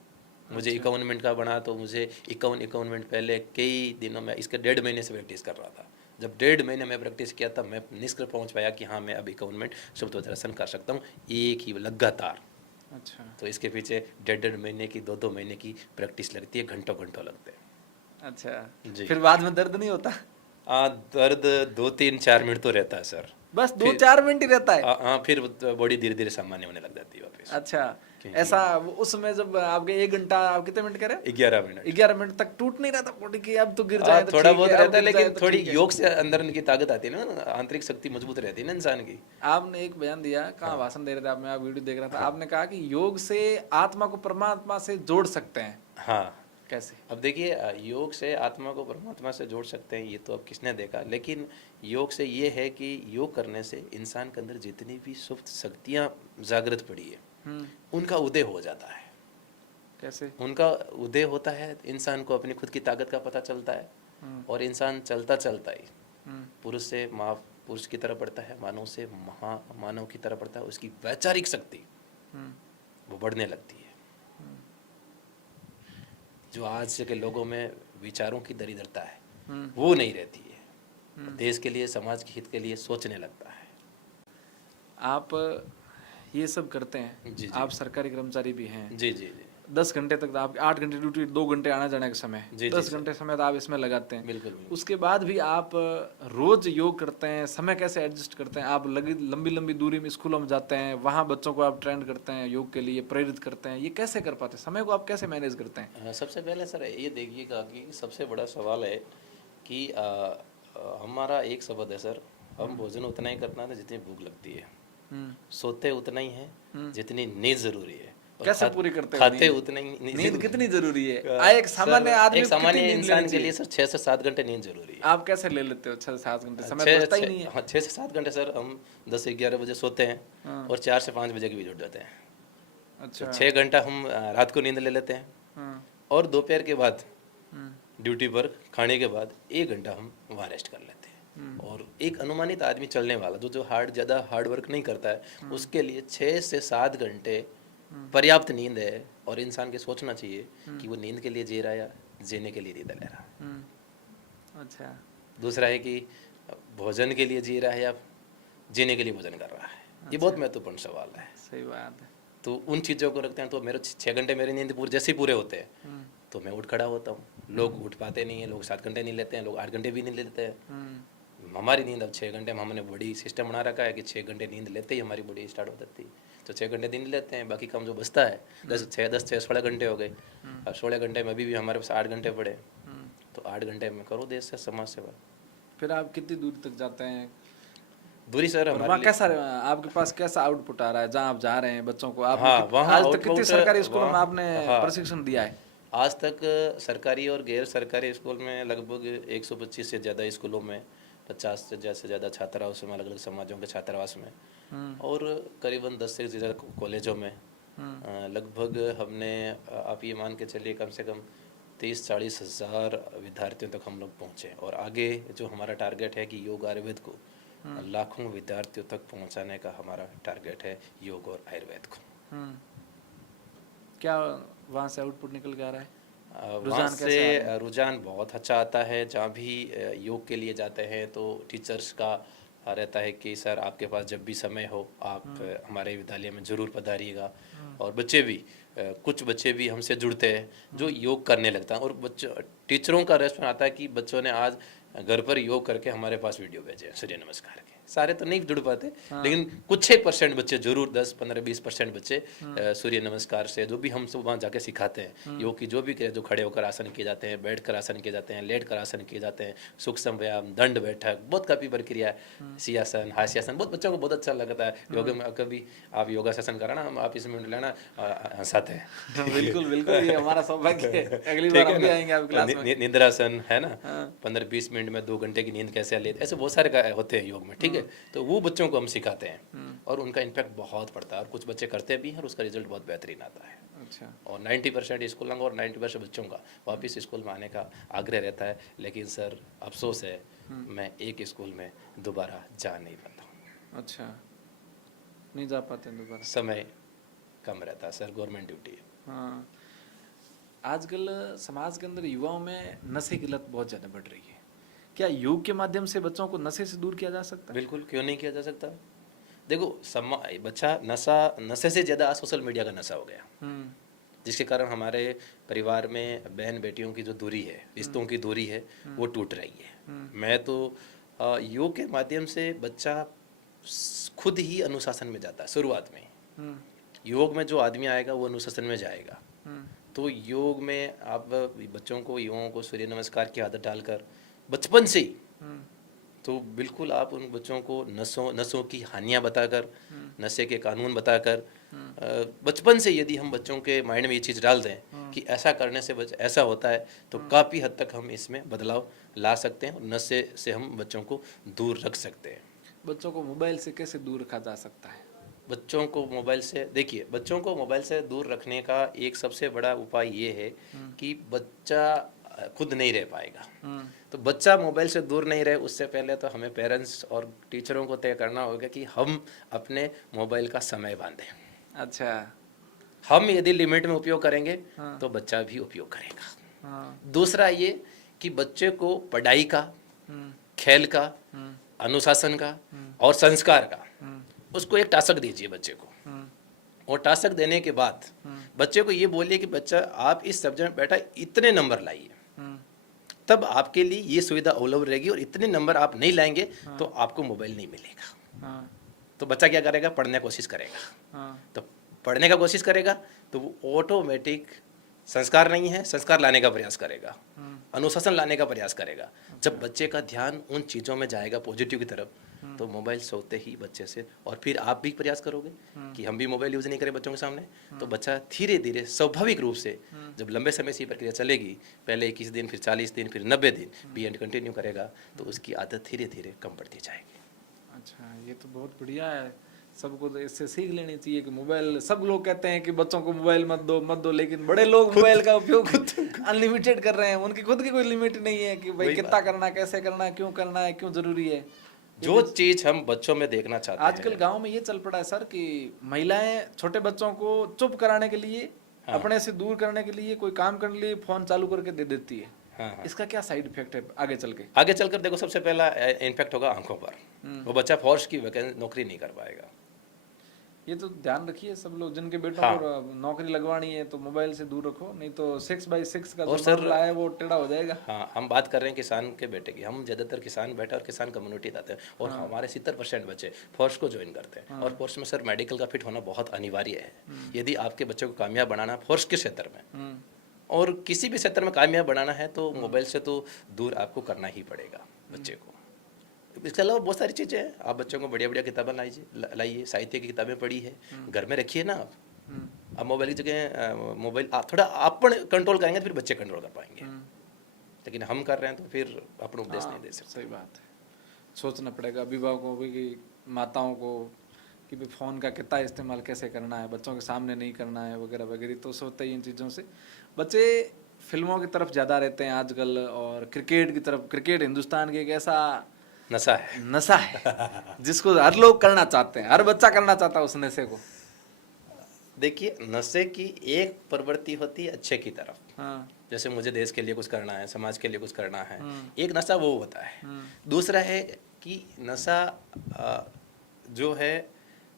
मुझे 51 मिनट का बना तो मुझे 51 मिनट पहले कई दिनों में इसके 1.5 महीने से प्रैक्टिस कर रहा था। जब 1.5 महीने में प्रैक्टिस किया तब मैं निष्कर्ष पहुंच पाया कि हाँ मैं अब 51 मिनट सुप्त वज्रासन कर सकता हूँ एक ही लगातार। अच्छा। तो इसके पीछे 1.5 महीने की 2 महीने की प्रैक्टिस लगती है, घंटों घंटों लगते हैं। अच्छा जी। फिर बाद में दर्द नहीं होता? दर्द 2-3-4 मिनट तो रहता है सर, बस 2-4 मिनट ही रहता है? हाँ फिर बॉडी धीरे धीरे सामान्य होने लग जाती है वापस। अच्छा। ऐसा उसमें जब आपके 1 घंटा आप कितने मिनट करे? 11 मिनट 11 मिनट तक टूट नहीं रहता बॉडी की? अब तो गिर जाए तो थोड़ा ठीक बहुत है, अब रहता है गिर जाए लेकिन तो थोड़ी ठीक है। योग से अंदर उनकी ताकत आती है ना, आंतरिक शक्ति मजबूत रहती है ना इंसान की। आपने एक बयान दिया, कहाँ भाषण दे रहे थे आप, मैं वीडियो देख रहा था, आपने कहा कि योग से आत्मा को परमात्मा से जोड़ सकते हैं। हाँ कैसे? अब देखिए, योग से आत्मा को परमात्मा से जोड़ सकते हैं ये तो अब किसने देखा, लेकिन योग से ये है कि योग करने से इंसान के अंदर जितनी भी सुप्त शक्तियाँ जागृत पड़ी है उनका उदय हो जाता है। कैसे? उनका उदय होता है, इंसान को अपनी खुद की ताकत का पता चलता है और इंसान चलता चलता ही पुरुष से महापुरुष की तरफ बढ़ता है, मानव से महामानव की तरफ बढ़ता है। उसकी वैचारिक शक्ति वो बढ़ने लगती है। जो आज के लोगों में विचारों की दरिद्रता है वो नहीं रहती है। देश के लिए, समाज के हित के लिए सोचने लगता है। आप ये सब करते हैं? जी, जी। आप सरकारी कर्मचारी भी हैं। जी जी जी 10 घंटे तक आप 8 घंटे ड्यूटी, 2 घंटे आना जाने का समय, जी, 10 जी, घंटे समय तो आप इसमें लगाते हैं। बिल्कुल बिल्कुल। उसके बाद भी आप रोज योग करते हैं, समय कैसे एडजस्ट करते हैं? आप लंबी लंबी दूरी में स्कूलों में जाते हैं, वहाँ बच्चों को आप ट्रेंड करते हैं, योग के लिए प्रेरित करते हैं, ये कैसे कर पाते हैं? समय को आप कैसे मैनेज करते हैं? सबसे पहले सर ये देखिएगा कि सबसे बड़ा सवाल है कि हमारा एक शब्द है सर, हम भोजन उतना ही करना है जितनी भूख लगती है, सोते उतना ही है जितनी नींद जरूरी है। कैसे पूरी करते हैं? खाते उतना ही नींद कितनी जरूरी है? एक सामान्य आदमी एक सामान्य इंसान के लिए सर 6 से 7 घंटे नींद जरूरी है। आप कैसे ले लेते हो 6 से 7 घंटे? समय बचता ही नहीं है। 6 से 7 घंटे सर हम 10 से 11 बजे सोते हैं और 4 से 5 बजे के बीच उठ जाते हैं। अच्छा। 6 घंटा हम रात को नींद ले लेते हैं और दोपहर के बाद ड्यूटी पर खाने के बाद 1 घंटा हम वहाँ रेस्ट कर लेते हैं। और एक अनुमानित आदमी चलने वाला जो ज़्यादा हार्ड वर्क नहीं करता है उसके लिए 6 से 7 घंटे पर्याप्त नींद है। और इंसान के सोचना चाहिए कि वो नींद के लिए जी रहा है या जीने के लिए नींद ले रहा है। अच्छा। दूसरा है कि भोजन के लिए जी रहा है या जीने के लिए भोजन कर रहा है। ये बहुत महत्वपूर्ण सवाल है। सही बात है। तो उन चीज़ों को रखते हैं तो मेरे 6 घंटे मेरी नींद जैसे ही पूरे होते हैं तो मैं उठ खड़ा होता हूँ। लोग उठ पाते नहीं है, लोग 7 घंटे नहीं लेते हैं, लोग 8 घंटे भी नहीं लेते हैं। हमारी नींद अब 6 घंटे में हमने बॉडी सिस्टम बना रखा है कि 6 घंटे नींद लेते ही हमारी बॉडी स्टार्ट हो जाती है। तो 6 घंटे दिन लेते हैं, बाकी काम जो बचता है 16 घंटे हो गए। अब 16 घंटे में अभी भी हमारे पास 8 घंटे पड़े, तो 8 घंटे में करो देश से समाज सेवा। फिर आप कितनी दूर तक जाते हैं? दूरी सर और हमारे वहाँ लिए, कैसा आपके पास कैसा आउटपुट आ रहा है जहाँ आप जा रहे हैं बच्चों को? आप हाँ, वहाँ आज तक कितनी output, सरकारी स्कूलों में वहाँ, आपने हाँ, प्रशिक्षण दिया है? आज तक सरकारी और गैर सरकारी स्कूल में लगभग 125 से ज़्यादा स्कूलों में, 50 से ज़्यादा छात्रावास में, अलग अलग समाजों के छात्रावास में, और करीबन 10 से ज़्यादा कॉलेजों में। लगभग हमने आप ये मान के चलिए कम से कम 30-40 हज़ार विद्यार्थियों तक हम लोग पहुँचे, और आगे जो हमारा टारगेट है कि योग आयुर्वेद को लाखों विद्यार्थियों तक पहुँचाने का हमारा टारगेट है, योग और आयुर्वेद को। क्या वहाँ से आउटपुट निकल के आ रहा है? वहाँ रुझान कैसे आ रहा से रुझान बहुत अच्छा आता है। जहाँ भी योग के लिए जाते हैं तो टीचर्स का रहता है कि सर आपके पास जब भी समय हो आप हमारे विद्यालय में ज़रूर पधारिएगा। और बच्चे भी, कुछ बच्चे भी हमसे जुड़ते हैं जो योग करने लगता है, और बच्चों टीचरों का रेस्पॉन्स आता है कि बच्चों ने आज घर पर योग करके हमारे पास वीडियो भेजे सूर्य नमस्कार के। सारे तो नहीं जुड़ पाते, लेकिन कुछ 1% बच्चे जरूर, 10, 15, 20% बच्चे सूर्य नमस्कार से, जो भी हम सब वहाँ जाके सिखाते हैं योग की जो भी क्रिया, जो खड़े होकर आसन किए जाते हैं, बैठ कर आसन किए जाते हैं, लेट कर आसन किए जाते हैं, सूक्ष्म व्यायाम, दंड बैठक, बहुत काफ़ी प्रक्रिया है, सियासन, हास्यासन, बहुत बच्चों को बहुत अच्छा लगता है। योग में कभी आप योगा सेशन कराना, हम आप इसमें लेना, हंसाते हैं। बिल्कुल बिल्कुल, ये हमारा सौभाग्य है। अगली बार हम भी आएंगे आपकी क्लास में। निद्रासन है ना, 15-20 मिनट में 2 घंटे की नींद कैसे लेते, ऐसे बहुत सारे होते हैं योग में, ठीक है। तो वो बच्चों को हम सिखाते हैं, और उनका इम्पैक्ट बहुत पड़ता है, और कुछ बच्चे करते भी हैं और उसका रिजल्ट बहुत बेहतरीन आता है। अच्छा। और 90% स्कूलों का और 90% बच्चों का वापस स्कूल में आने का आग्रह रहता है, लेकिन सर अफसोस है मैं एक स्कूल में दोबारा जा नहीं पाता हूँ। अच्छा, नहीं जा पाते हैं दोबारा? समय कम रहता है सर, गवर्नमेंट ड्यूटी है। हाँ, आजकल समाज के अंदर युवाओं में नशे की लत बहुत ज़्यादा बढ़ रही है। क्या योग के माध्यम से बच्चों को नशे से दूर किया जा सकता है? बिल्कुल, क्यों नहीं किया जा सकता। देखो बच्चा नशे से ज़्यादा सोशल मीडिया का नशा हो गया, जिसके कारण हमारे परिवार में बहन बेटियों की जो दूरी है, रिश्तों की दूरी है, वो टूट रही है। मैं तो योग के माध्यम से बच्चा खुद ही अनुशासन में जाता है। शुरुआत में योग में जो आदमी आएगा वो अनुशासन में जाएगा। तो योग में आप बच्चों को, युवाओं को सूर्य नमस्कार की आदत डालकर बचपन से ही, तो बिल्कुल आप उन बच्चों को नसों की हानियाँ बताकर, नशे के कानून बताकर, बचपन से यदि हम बच्चों के माइंड में ये चीज़ डाल दें कि ऐसा करने से ऐसा होता है, तो काफ़ी हद तक हम इसमें बदलाव ला सकते हैं और नशे से हम बच्चों को दूर रख सकते हैं। बच्चों को मोबाइल से कैसे दूर रखा जा सकता है? बच्चों को मोबाइल से, देखिए बच्चों को मोबाइल से दूर रखने का एक सबसे बड़ा उपाय ये है कि बच्चा खुद नहीं रह पाएगा। तो बच्चा मोबाइल से दूर नहीं रहे, उससे पहले तो हमें पेरेंट्स और टीचरों को तय करना होगा कि हम अपने मोबाइल का समय बांधें। अच्छा। हम यदि लिमिट में उपयोग करेंगे तो बच्चा भी उपयोग करेगा। दूसरा ये कि बच्चे को पढ़ाई का, खेल का, अनुशासन का और संस्कार का, उसको एक टास्क दीजिए बच्चे को, और टास्क देने के बाद बच्चे को ये बोलिए कि बच्चा आप इस सब्जेक्ट में बेटा इतने नंबर लाइए, तब आपके लिए ये सुविधा अवेलेबल रहेगी, और इतने नंबर आप नहीं लाएंगे तो आपको मोबाइल नहीं मिलेगा। तो बच्चा क्या करेगा? पढ़ने की कोशिश करेगा। तो पढ़ने का कोशिश करेगा तो वो ऑटोमेटिक, संस्कार नहीं है, संस्कार लाने का प्रयास करेगा, अनुशासन लाने का प्रयास करेगा। जब बच्चे का ध्यान उन चीज़ों में जाएगा पॉजिटिव की तरफ, तो मोबाइल सोते ही बच्चे से, और फिर आप भी प्रयास करोगे कि हम भी मोबाइल यूज़ नहीं करें बच्चों के सामने, तो बच्चा धीरे धीरे स्वाभाविक रूप से, जब लंबे समय से ये प्रक्रिया चलेगी, पहले 21 दिन, फिर 40 दिन, फिर 90 दिन भी एंड कंटिन्यू करेगा, तो उसकी आदत धीरे धीरे कम पड़ती जाएगी। अच्छा, ये तो बहुत बढ़िया है। सबको तो इससे सीख लेनी चाहिए कि मोबाइल, सब लोग कहते हैं कि बच्चों को मोबाइल मत दो, लेकिन बड़े लोग मोबाइल का उपयोग अनलिमिटेड कर रहे हैं। उनकी खुद की कोई लिमिट नहीं है कि भाई कितना करना, कैसे करना, क्यों करना है, क्यों जरूरी है। जो चीज हम बच्चों में देखना चाहते हैं। आजकल गांव में ये चल पड़ा है सर कि महिलाएं छोटे बच्चों को चुप कराने के लिए, अपने से दूर करने के लिए, कोई काम करने के लिए फोन चालू करके दे देती है। इसका क्या साइड इफेक्ट है आगे चल के? आगे चलकर देखो, सबसे पहला इम्पैक्ट होगा आंखों पर। वो बच्चा फोर्स की नौकरी नहीं कर पाएगा। ये तो ध्यान रखिए सब लोग जिनके बेटों हाँ। को नौकरी लगवानी है तो मोबाइल से दूर रखो, नहीं तो 6x6 का और जो सर मामला है वो टेढ़ा हो जाएगा। हाँ, हम बात कर रहे हैं किसान के बेटे की, हम ज़्यादातर किसान बेटा और किसान कम्युनिटी आते हैं, और हमारे 70% बच्चे फोर्स को ज्वाइन करते हैं। और फोर्स में सर मेडिकल का फिट होना बहुत अनिवार्य है। यदि आपके बच्चों को कामयाब बनाना है फोर्स के क्षेत्र में और किसी भी क्षेत्र में कामयाब बनाना है, तो मोबाइल से तो दूर आपको करना ही पड़ेगा बच्चे को। इसके अलावा बहुत सारी चीज़ें हैं, आप बच्चों को बढ़िया बढ़िया किताबें लाइए, साहित्य की किताबें पढ़ी है, घर में रखिए ना आप। अब मोबाइल की जगह मोबाइल आप थोड़ा अपन कंट्रोल करेंगे तो फिर बच्चे कंट्रोल कर पाएंगे, लेकिन हम कर रहे हैं तो फिर अपन उपदेश नहीं दे सकते। सही बात है, सोचना पड़ेगा अभिभावकों को भी, माताओं को, कि भाई फ़ोन का कितना इस्तेमाल कैसे करना है, बच्चों के सामने नहीं करना है वगैरह वगैरह। तो सोचते ही इन चीज़ों से बच्चे फिल्मों की तरफ ज़्यादा रहते हैं आजकल, और क्रिकेट की तरफ। क्रिकेट हिंदुस्तान के एक ऐसा नशा है जिसको हर लोग करना चाहते हैं, हर बच्चा करना चाहता है उस नशे को। देखिए, नशे की एक प्रवृत्ति होती है अच्छे की तरफ, हाँ। जैसे मुझे देश के लिए कुछ करना है, समाज के लिए कुछ करना है, एक नशा वो होता है। दूसरा है कि नशा जो है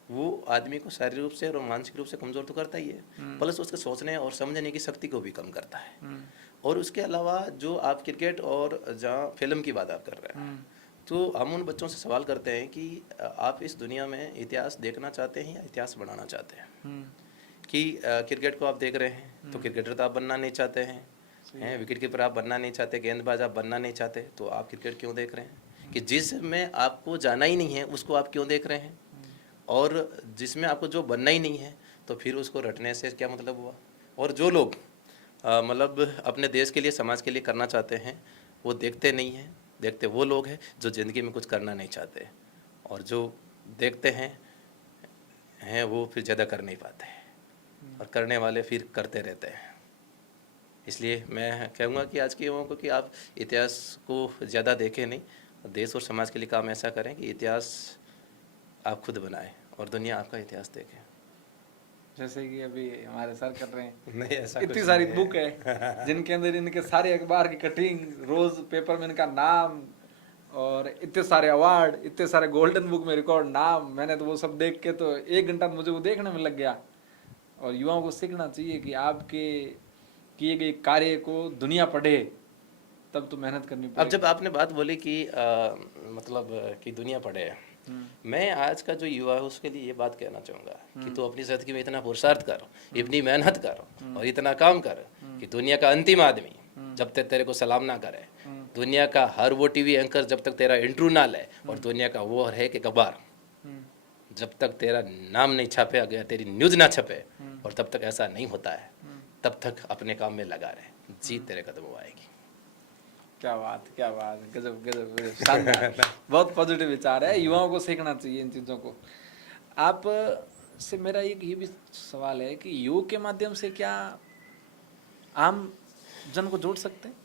वो आदमी को शारीरिक रूप से और मानसिक रूप से कमज़ोर तो करता ही है, प्लस उसके सोचने और समझने की शक्ति को भी कम करता है। और उसके अलावा जो आप क्रिकेट और जहाँ फिल्म की बात आप कर रहे हैं, तो हम उन बच्चों से सवाल करते हैं कि आप इस दुनिया में इतिहास देखना चाहते हैं या इतिहास बनाना चाहते हैं? कि क्रिकेट को आप देख रहे हैं तो क्रिकेटर तो आप बनना नहीं चाहते हैं, विकेट कीपर आप बनना नहीं चाहते, गेंदबाज आप बनना नहीं चाहते, तो आप क्रिकेट क्यों देख रहे हैं? कि जिसमें आपको जाना ही नहीं है उसको आप क्यों देख रहे हैं? और जिसमें आपको जो बनना ही नहीं है तो फिर उसको रटने से क्या मतलब हुआ? और जो लोग मतलब अपने देश के लिए, समाज के लिए करना चाहते हैं, वो देखते नहीं हैं। देखते वो लोग हैं जो ज़िंदगी में कुछ करना नहीं चाहते, और जो देखते हैं वो फिर ज़्यादा कर नहीं पाते हैं, और करने वाले फिर करते रहते हैं। इसलिए मैं कहूँगा कि आज के युवाओं को कि आप इतिहास को ज़्यादा देखें नहीं, देश और समाज के लिए काम ऐसा करें कि इतिहास आप खुद बनाएं और दुनिया आपका इतिहास देखे। जैसे कि अभी हमारे सर कर रहे हैं, नहीं, ऐसा इतनी सारी बुक है जिनके अंदर इनके सारे अखबार की कटिंग, रोज पेपर में इनका नाम, और इतने सारे अवार्ड, इतने सारे गोल्डन बुक में रिकॉर्ड नाम। मैंने तो वो सब देख के तो 1 घंटा मुझे वो देखने में लग गया। और युवाओं को सीखना चाहिए कि आपके किए गए कार्य को दुनिया पढ़े, तब तो मेहनत करनी पड़ेगी। अब जब आपने बात बोली कि मतलब कि दुनिया पढ़े, मैं आज का जो युवा है उसके लिए ये बात कहना चाहूँगा कि तू अपनी ज़िंदगी में इतना पुरुषार्थ कर, इतनी मेहनत कर और इतना काम कर कि दुनिया का अंतिम आदमी जब तक तेरे को सलाम ना करे, दुनिया का हर वो टीवी एंकर जब तक तेरा इंटरव्यू ना ले, और दुनिया का वो है कि अखबार जब तक तेरा नाम नहीं छापे, अगर तेरी न्यूज़ ना छपे, और तब तक ऐसा नहीं होता है, तब तक अपने काम में लगा रहे, जीत तेरे कदमों आएगी। क्या बात, क्या बात, गजब गजब गजब, शानदार। बहुत पॉजिटिव विचार है, युवाओं को सीखना चाहिए इन चीज़ों को। आप से मेरा एक ये भी सवाल है कि योग के माध्यम से क्या आम जन को जोड़ सकते हैं?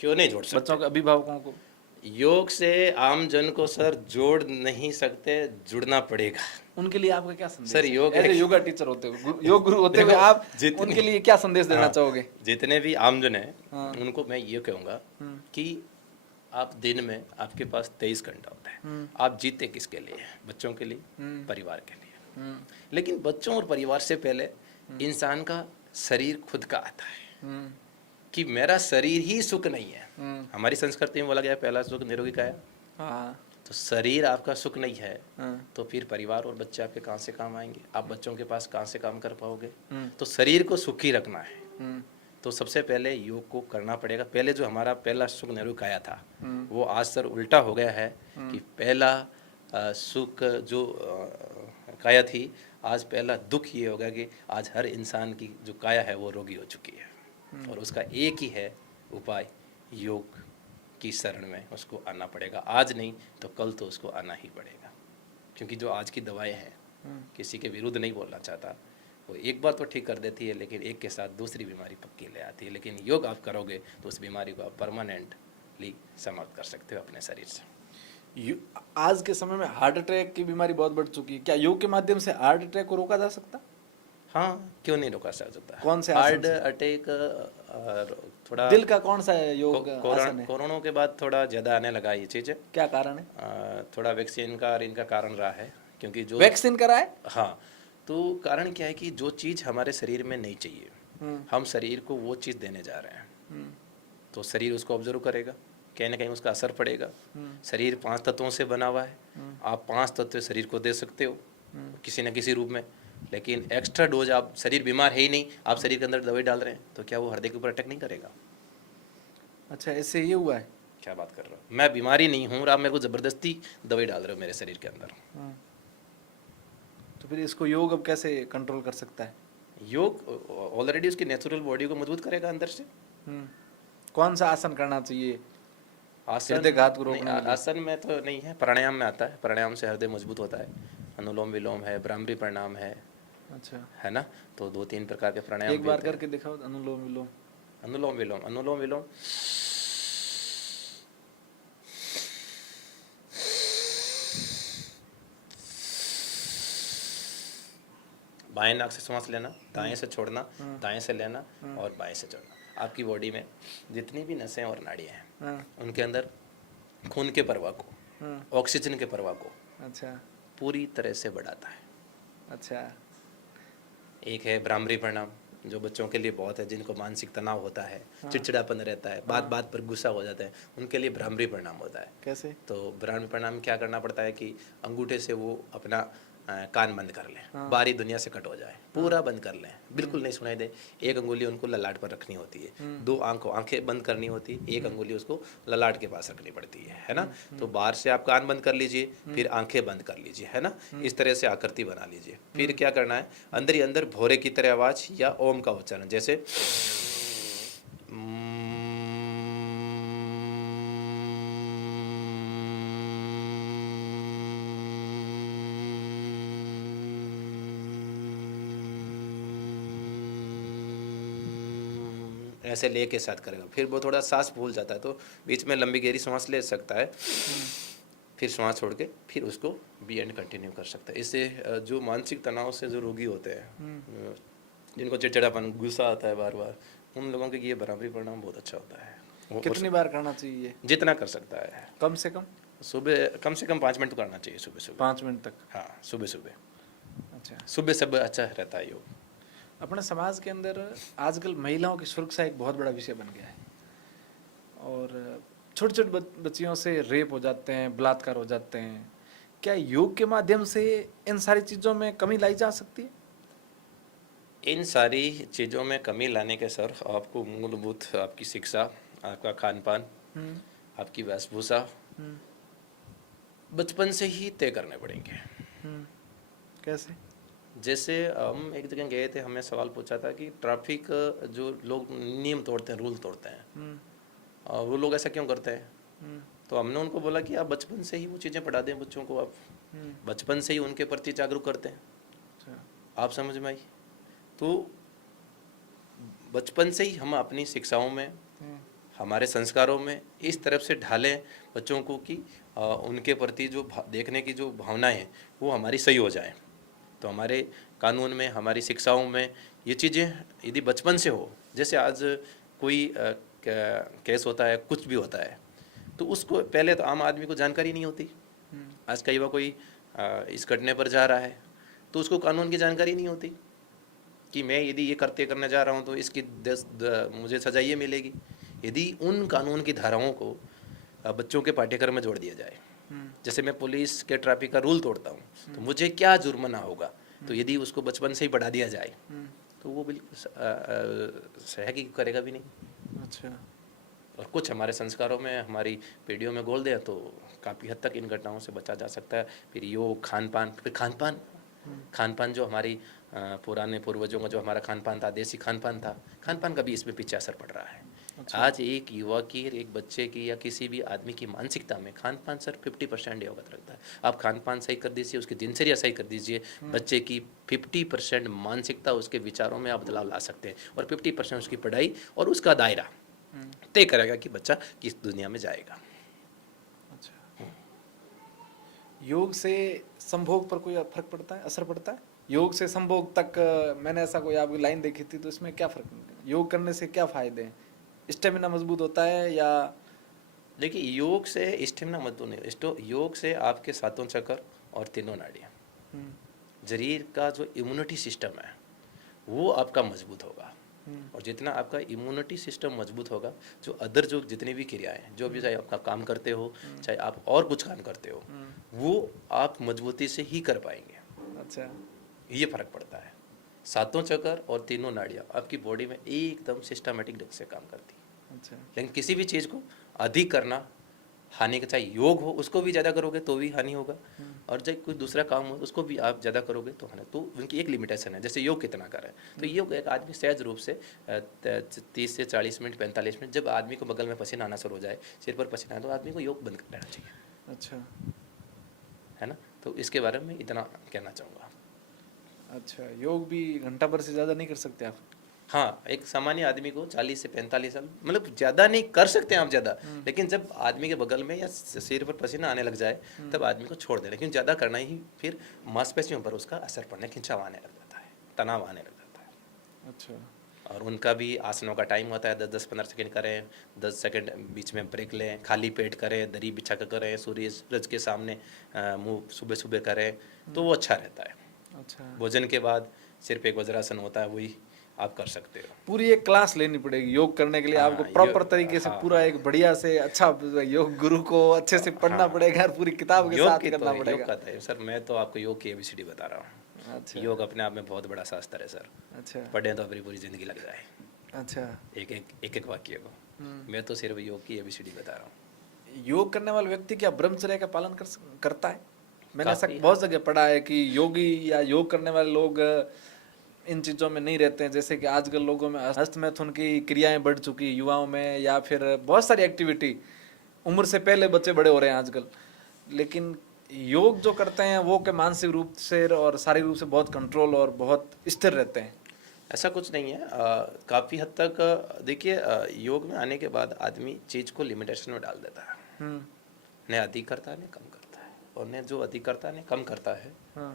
क्यों नहीं जोड़ सकते? बच्चों के अभिभावकों को योग से आम जन को सर जोड़ नहीं सकते, जुड़ना पड़ेगा। उनके लिए आपका क्या संदेश सर, है? योग ऐसे योगा टीचर होते हुए, योग गुरु होते हुए आप उनके लिए क्या संदेश देना चाहोगे? जितने भी आमजन हैं उनको मैं ये कहूँगा कि आप दिन में आपके पास 23 घंटा होता है, आप जीते किसके लिए? बच्चों के लिए, परिवार के लिए। लेकिन बच्चों और परिवार से पहले इंसान का शरीर खुद का आता है कि मेरा शरीर ही सुख नहीं है। हमारी संस्कृति में बोला गया पहला सुख निरोगी काया। तो शरीर आपका सुख नहीं है तो फिर परिवार और बच्चे आपके कहाँ से काम आएंगे? आप बच्चों के पास कहाँ से काम कर पाओगे? तो शरीर को सुखी रखना है तो सबसे पहले योग को करना पड़ेगा। पहले जो हमारा पहला सुख निरोगी काया था वो आज सर उल्टा हो गया है कि पहला सुख जो काया थी, आज पहला दुख ये होगा कि आज हर इंसान की जो काया है वो रोगी हो चुकी है, और उसका एक ही है उपाय, योग की शरण में उसको आना पड़ेगा। आज नहीं तो कल तो उसको आना ही पड़ेगा, क्योंकि जो आज की दवाएं हैं, किसी के विरुद्ध नहीं बोलना चाहता, वो एक बार तो ठीक कर देती है लेकिन एक के साथ दूसरी बीमारी पक्की ले आती है। लेकिन योग आप करोगे तो उस बीमारी को आप परमानेंटली समाप्त कर सकते हो अपने शरीर से। आज के समय में हार्ट अटैक की बीमारी बहुत बढ़ चुकी है, क्या योग के माध्यम से हार्ट अटैक को रोका जा सकता? हाँ, क्यों नहीं रोका जा सकता। कौन से हार्ट अटैक थोड़ा दिल का कौन सा योग आसन है? कोरोना के बाद थोड़ा ज़्यादा आने लगा ये चीज़। क्या कारण है? थोड़ा वैक्सीन का और इनका कारण रहा है, क्योंकि जो वैक्सीन कराए। हाँ, तो कारण क्या है कि जो चीज़ हमारे शरीर में नहीं चाहिए हम शरीर को वो चीज़ देने जा रहे हैं, तो शरीर उसको ऑब्जर्व करेगा, कहीं ना कहीं उसका असर पड़ेगा। शरीर 5 तत्वों से बना हुआ है, आप 5 तत्व शरीर को दे सकते हो किसी न किसी रूप में, लेकिन एक्स्ट्रा डोज आप, शरीर बीमार है ही नहीं, आप शरीर के अंदर दवाई डाल रहे हैं, तो क्या वो हृदय के ऊपर अटैक नहीं करेगा? अच्छा, इससे ये हुआ है। क्या बात कर रहे हो, मैं बीमारी नहीं हूँ और आप मेरे को ज़बरदस्ती दवाई डाल रहे हो मेरे शरीर के अंदर। तो फिर इसको योग अब कैसे कंट्रोल कर सकता है? योग ऑलरेडी उसकी नेचुरल बॉडी को मजबूत करेगा अंदर से। कौन सा आसन करना चाहिए आसन, हृदयघात को रोकने नहीं, के लिए? आसन में तो नहीं है, प्राणायाम में आता है, प्राणायाम से हृदय मजबूत होता है, अनुलोम विलोम है, भ्रामरी प्रणाम है, अच्छा, है ना। तो 2-3 प्रकार के प्राणायाम एक भी बार होते हैं। करके दिखाओ अनुलोम विलोम। अनुलोम विलोम, अनुलोम विलोम बाएं नाक से सांस लेना, दाएं से छोड़ना, दाएं से लेना और बाएं से छोड़ना। आपकी बॉडी में जितनी भी नसें और नाड़ियां हैं उनके अंदर खून के प्रवाह को, ऑक्सीजन के प्रवाह को अच्छा पूरी तरह से बढ़ाता है। अच्छा। एक है भ्रामरी प्रणाम, जो बच्चों के लिए बहुत है, जिनको मानसिक तनाव होता है, चिड़चिड़ापन रहता है, बात बात पर गुस्सा हो जाता है, उनके लिए भ्रामरी प्रणाम होता है। कैसे? तो भ्रामरी प्रणाम में क्या करना पड़ता है कि अंगूठे से वो अपना कान बंद कर लें, बाहरी दुनिया से कट हो जाए, पूरा बंद कर लें, बिल्कुल नहीं सुनाई दे। एक अंगुली उनको ललाट पर रखनी होती है, 2 आंखें बंद करनी होती है, एक अंगुली उसको ललाट के पास रखनी पड़ती है ना। तो बाहर से आप कान बंद कर लीजिए, फिर आंखें बंद कर लीजिए, है ना, इस तरह से आकृति बना लीजिए। फिर क्या करना है, अंदर ही अंदर भौरे की तरह आवाज या ओम का उच्चारण, जैसे ऐसे ले के साथ करेगा। फिर वो थोड़ा सांस भूल जाता है तो बीच में लंबी गहरी सांस ले सकता है, फिर सांस छोड़ के फिर उसको बी एंड कंटिन्यू कर सकता है। इससे जो मानसिक तनाव से जो रोगी होते हैं, जिनको चिड़चिड़ापन, गुस्सा आता है बार बार, उन लोगों के लिए भ्रामरी प्रणाम बहुत अच्छा होता है। कितनी बार करना चाहिए? जितना कर सकता है, कम से कम सुबह कम से कम 5 मिनट तो करना चाहिए, सुबह सुबह 5 मिनट तक। हाँ, सुबह सुबह, अच्छा। सुबह सब अच्छा रहता है योग। अपने समाज के अंदर आजकल महिलाओं की सुरक्षा एक बहुत बड़ा विषय बन गया है, और छोटे छोटे बच्चियों से रेप हो जाते हैं, बलात्कार हो जाते हैं। क्या योग के माध्यम से इन सारी चीज़ों में कमी लाई जा सकती है? इन सारी चीज़ों में कमी लाने के सर आपको मूलभूत आपकी शिक्षा, आपका खान पान, आपकी वेशभूषा बचपन से ही तय करने पड़ेंगे। कैसे? जैसे हम एक जगह गए थे, हमें सवाल पूछा था कि ट्रैफिक जो लोग नियम तोड़ते हैं, रूल तोड़ते हैं, वो लोग ऐसा क्यों करते हैं? तो हमने उनको बोला कि आप बचपन से ही वो चीज़ें पढ़ा दें बच्चों को, आप बचपन से ही उनके प्रति जागरूक करते हैं। आप समझ में आई? तो बचपन से ही हम अपनी शिक्षाओं में, हमारे संस्कारों में इस तरफ से ढालें बच्चों को कि उनके प्रति जो देखने की जो भावनाएं हैं वो हमारी सही हो जाए। तो हमारे कानून में, हमारी शिक्षाओं में ये चीज़ें यदि बचपन से हो, जैसे आज कोई केस होता है, कुछ भी होता है, तो उसको पहले तो आम आदमी को जानकारी नहीं होती। आज कई बार कोई इस घटने पर जा रहा है तो उसको कानून की जानकारी नहीं होती कि मैं यदि ये करने जा रहा हूँ तो इसकी मुझे सजा ये मिलेगी। यदि उन कानून की धाराओं को बच्चों के पाठ्यक्रम में जोड़ दिया जाए, जैसे मैं पुलिस के ट्रैफिक का रूल तोड़ता हूँ तो मुझे क्या जुर्माना होगा, तो यदि उसको बचपन से ही बढ़ा दिया जाए तो वो बिल्कुल सहगी करेगा भी नहीं। अच्छा। और कुछ हमारे संस्कारों में, हमारी पीढ़ियों में घोल दें तो काफ़ी हद तक इन घटनाओं से बचा जा सकता है। फिर योग, खान पान, फिर खान पान जो हमारी पुराने पूर्वजों का जो हमारा खान पान था, देसी खान पान था, खान पान का भी इसमें पीछे असर पड़ रहा है। अच्छा। आज एक युवा की, एक बच्चे की या किसी भी आदमी की मानसिकता में खान पान सर 50% योगदान रखता है। आप खान पान सही कर दीजिए, उसकी दिनचर्या सही कर दीजिए, बच्चे की 50% मानसिकता, उसके विचारों में आप बदलाव ला सकते हैं, और 50% उसकी पढ़ाई और उसका दायरा तय करेगा कि बच्चा किस दुनिया में जाएगा। अच्छा। योग से संभोग पर कोई फर्क पड़ता है, असर पड़ता है? योग से संभोग तक मैंने ऐसा कोई आपकी लाइन देखी थी, तो इसमें क्या फर्क है? योग करने से क्या फायदे हैं? स्टेमिना मजबूत होता है या? देखिए, योग से स्टेमिना मजबूत नहीं, योग से आपके सातों चक्र और तीनों नाड़ियाँ शरीर का जो इम्यूनिटी सिस्टम है वो आपका मजबूत होगा। और जितना आपका इम्यूनिटी सिस्टम मजबूत होगा, जो अदर जो जितनी भी क्रियाएं, जो भी चाहे आपका काम करते हो, चाहे आप और कुछ काम करते हो, वो आप मजबूती से ही कर पाएंगे। अच्छा, ये फर्क पड़ता है। सातों चक्कर और तीनों नाड़ियाँ आपकी बॉडी में एकदम सिस्टमेटिक ढंग से काम करती है। अच्छा, लेकिन किसी भी चीज़ को अधिक करना हानि का, चाहे योग हो उसको भी ज़्यादा करोगे तो भी हानि होगा, और जब कोई दूसरा काम हो उसको भी आप ज़्यादा करोगे तो हानि। तो उनकी एक लिमिटेशन है। जैसे योग कितना करें, तो योग एक आदमी सहज रूप से 30 से 40 मिनट 45 मिनट, जब आदमी को बगल में पसीना आना शुरू हो जाए, सिर पर पसीना आए, तो आदमी को योग बंद कर देना चाहिए। अच्छा, है ना। तो इसके बारे में इतना कहना चाहूँगा। अच्छा, योग भी घंटा भर से ज़्यादा नहीं कर सकते आप? हाँ, एक सामान्य आदमी को 40 से 45 साल, मतलब ज़्यादा नहीं कर सकते हैं आप ज़्यादा, लेकिन जब आदमी के बगल में या सिर पर पसीना आने लग जाए तब आदमी को छोड़ देना, क्योंकि ज़्यादा करना ही फिर मांसपेशियों पर उसका असर पड़ने, खिंचाव आने लग जाता है, तनाव आने लग जाता है। अच्छा, और उनका भी आसनों का टाइम होता है, 10-10-15 सेकंड करें, 10 सेकंड बीच में ब्रेक लें, खाली पेट करें, दरी बिछा कर करें, सूरज के सामने मुँह सुबह सुबह करें, तो वो अच्छा रहता है। अच्छा, भोजन के बाद सिर्फ एक वज्रासन होता है, वही आप कर सकते हो। पूरी एक क्लास लेनी पड़ेगी योग करने के लिए। हाँ, आपको प्रॉपर तरीके से हाँ, पूरा हाँ। एक बढ़िया से अच्छा योग गुरु को अच्छे से पढ़ना हाँ। पड़ेगा और पूरी किताब के योग साथ की करना तो योग पड़ेगा। का है सर, मैं तो आपको योग की ABCD बता रहा हूँ। अच्छा, योग अपने आप में बहुत बड़ा शास्त्र है सर। अच्छा, पढ़ें तो अपनी पूरी जिंदगी लग जाए अच्छा। एक वाक्य को। मैं तो सिर्फ योग की ABCD बता रहा हूँ। योग करने वाला व्यक्ति क्या ब्रह्मचर्य का पालन करता है? मैंने ऐसा काफी, बहुत जगह पढ़ा है कि योगी या योग करने वाले लोग इन चीज़ों में नहीं रहते हैं। जैसे कि आजकल लोगों में हस्तमैथुन की क्रियाएं बढ़ चुकी है युवाओं में, या फिर बहुत सारी एक्टिविटी उम्र से पहले बच्चे बड़े हो रहे हैं आजकल। लेकिन योग जो करते हैं वो के मानसिक रूप से और शारीरिक रूप से बहुत कंट्रोल और बहुत स्थिर रहते हैं। ऐसा कुछ नहीं है। काफ़ी हद तक देखिए, योग में आने के बाद आदमी चीज़ को लिमिटेशन में डाल देता है। न अधिक करता है न कम करता है, और न जो अधिक करता है न कम करता है। हाँ,